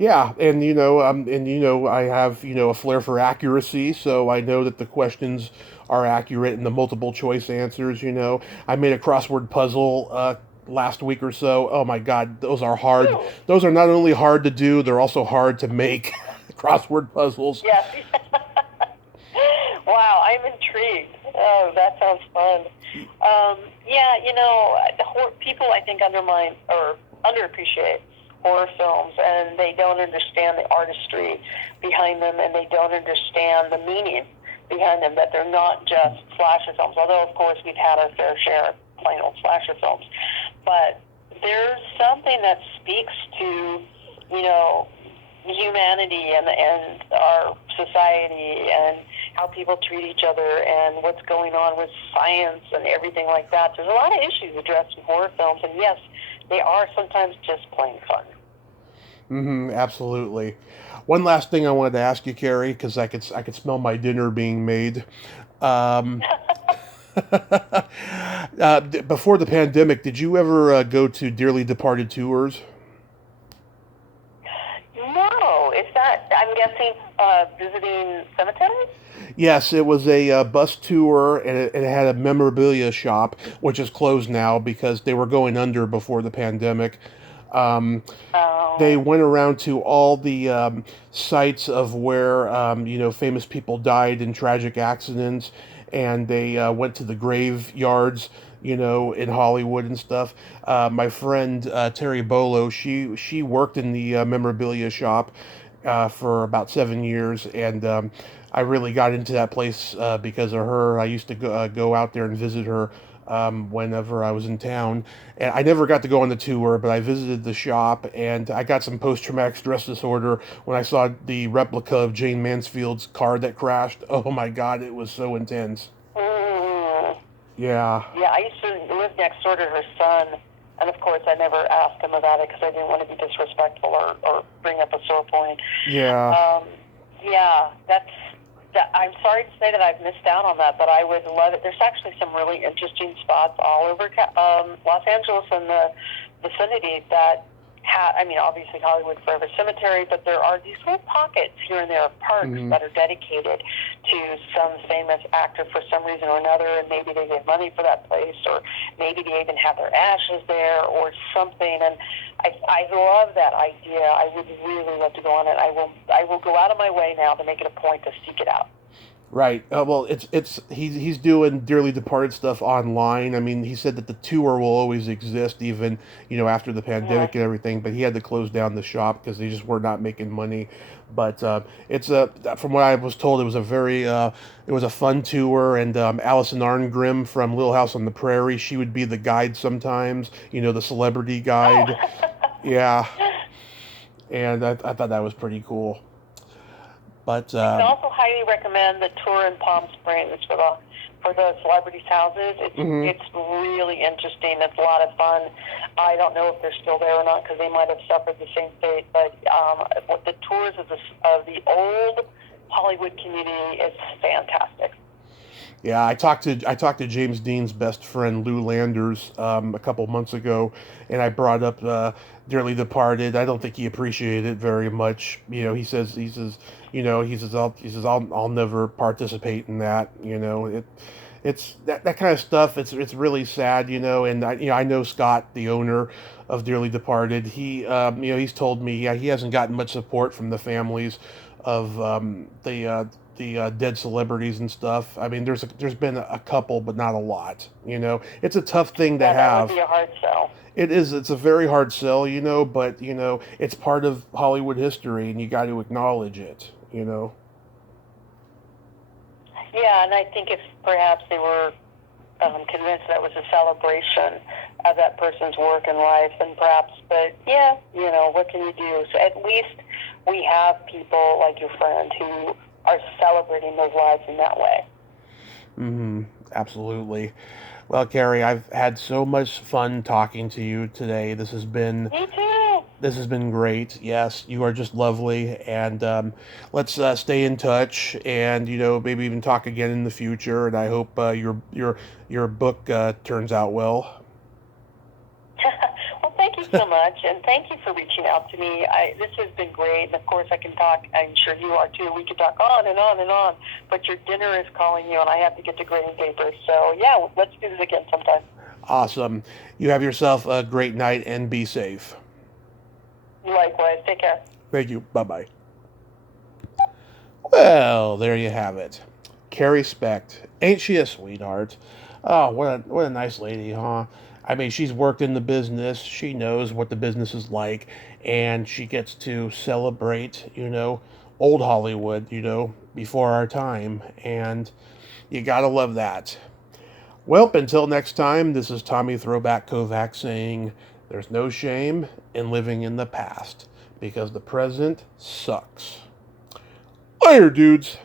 Yeah, and I have a flair for accuracy, so I know that the questions are accurate and the multiple choice answers. I made a crossword puzzle last week or so. Oh my God, those are hard. Ooh. Those are not only hard to do, they're also hard to make. Crossword puzzles. Yes. Wow, I'm intrigued. Oh, that sounds fun. Yeah, people I think undermine or underappreciate horror films, and they don't understand the artistry behind them, and they don't understand the meaning behind them, that they're not just slasher films, although, of course, we've had our fair share of plain old slasher films. But there's something that speaks to, humanity and our society and how people treat each other and what's going on with science and everything like that. There's a lot of issues addressed in horror films, and yes, they are sometimes just plain fun. Mm-hmm, absolutely. One last thing I wanted to ask you, Carrie, because I could smell my dinner being made. Um, Before the pandemic, did you ever go to dearly departed tours? No, is that, I'm guessing, visiting cemeteries? Yes, it was a bus tour, and it had a memorabilia shop, which is closed now because they were going under before the pandemic. Um, they Oh, went around to all the sites of where famous people died in tragic accidents, and they went to the graveyards, in Hollywood and stuff. My friend Terry Bolo, she worked in the memorabilia shop for about 7 years, and I really got into that place because of her. I used to go out there and visit her whenever I was in town. And I never got to go on the tour, but I visited the shop, and I got some post-traumatic stress disorder when I saw the replica of Jane Mansfield's car that crashed. Oh my God, it was so intense. mm, Yeah, yeah, I used to live next door to her son, and of course I never asked him about it because I didn't want to be disrespectful or bring up a sore point. yeah. Yeah, I'm sorry to say that I've missed out on that, but I would love it. There's actually some really interesting spots all over Los Angeles and the vicinity that obviously Hollywood Forever Cemetery, but there are these little pockets here and there of parks Hmm. that are dedicated to some famous actor for some reason or another, and maybe they get money for that place, or maybe they even have their ashes there or something. And I love that idea. I would really love to go on it. I will go out of my way now to make it a point to seek it out. Right. Well, he's doing Dearly Departed stuff online. I mean, he said that the tour will always exist, even after the Mhm. pandemic and everything. But he had to close down the shop because they just were not making money. But it's from what I was told, it was a it was a fun tour. And Allison Arngrim from Little House on the Prairie, she would be the guide sometimes. The celebrity Oh. guide. Yeah, and I thought that was pretty cool. But I can also highly recommend the tour in Palm Springs for the celebrities' houses. mhm. It's really interesting. It's a lot of fun. I don't know if they're still there or not because they might have suffered the same fate. But the tours of the old Hollywood community is fantastic. Yeah, I talked to James Dean's best friend Lou Landers a couple months ago, and I brought up Dearly Departed. I don't think he appreciated it very much. I'll never participate in that. It's that kind of stuff. It's really sad. And I know Scott, the owner of Dearly Departed. He's told me, yeah, he hasn't gotten much support from the families of the dead celebrities and stuff. I mean, there's been a couple, but not a lot. It's a tough thing to Yeah, that would have. be a hard sell. It is. It's a very hard sell, but it's part of Hollywood history, and you got to acknowledge it. Yeah, and I think if perhaps they were convinced that was a celebration of that person's work and life, and perhaps, but yeah, what can you do? So at least we have people like your friend who are celebrating those lives in that way. Mm-hmm. Absolutely. Well, Carrie, I've had so much fun talking to you today. Me too. This has been great. Yes, you are just lovely, and let's stay in touch, and maybe even talk again in the future. And I hope your book turns out well. Well, thank you so much, and thank you for reaching out to me. This has been great, and of course I can talk, I'm sure you are too, we could talk on and on and on, but your dinner is calling you, and I have to get to grading papers. So, yeah, let's do this again sometime. Awesome. You have yourself a great night and be safe. Likewise. Take care. Thank you. Bye bye. Well, there you have it. Kerry Specht. Ain't she a sweetheart? Oh, what a nice lady, huh? I mean, she's worked in the business. She knows what the business is like, and she gets to celebrate, old Hollywood, before our time, and you gotta love that. Well, until next time, this is Tommy Throwback Kovac saying there's no shame in living in the past because the present sucks. Later, dudes.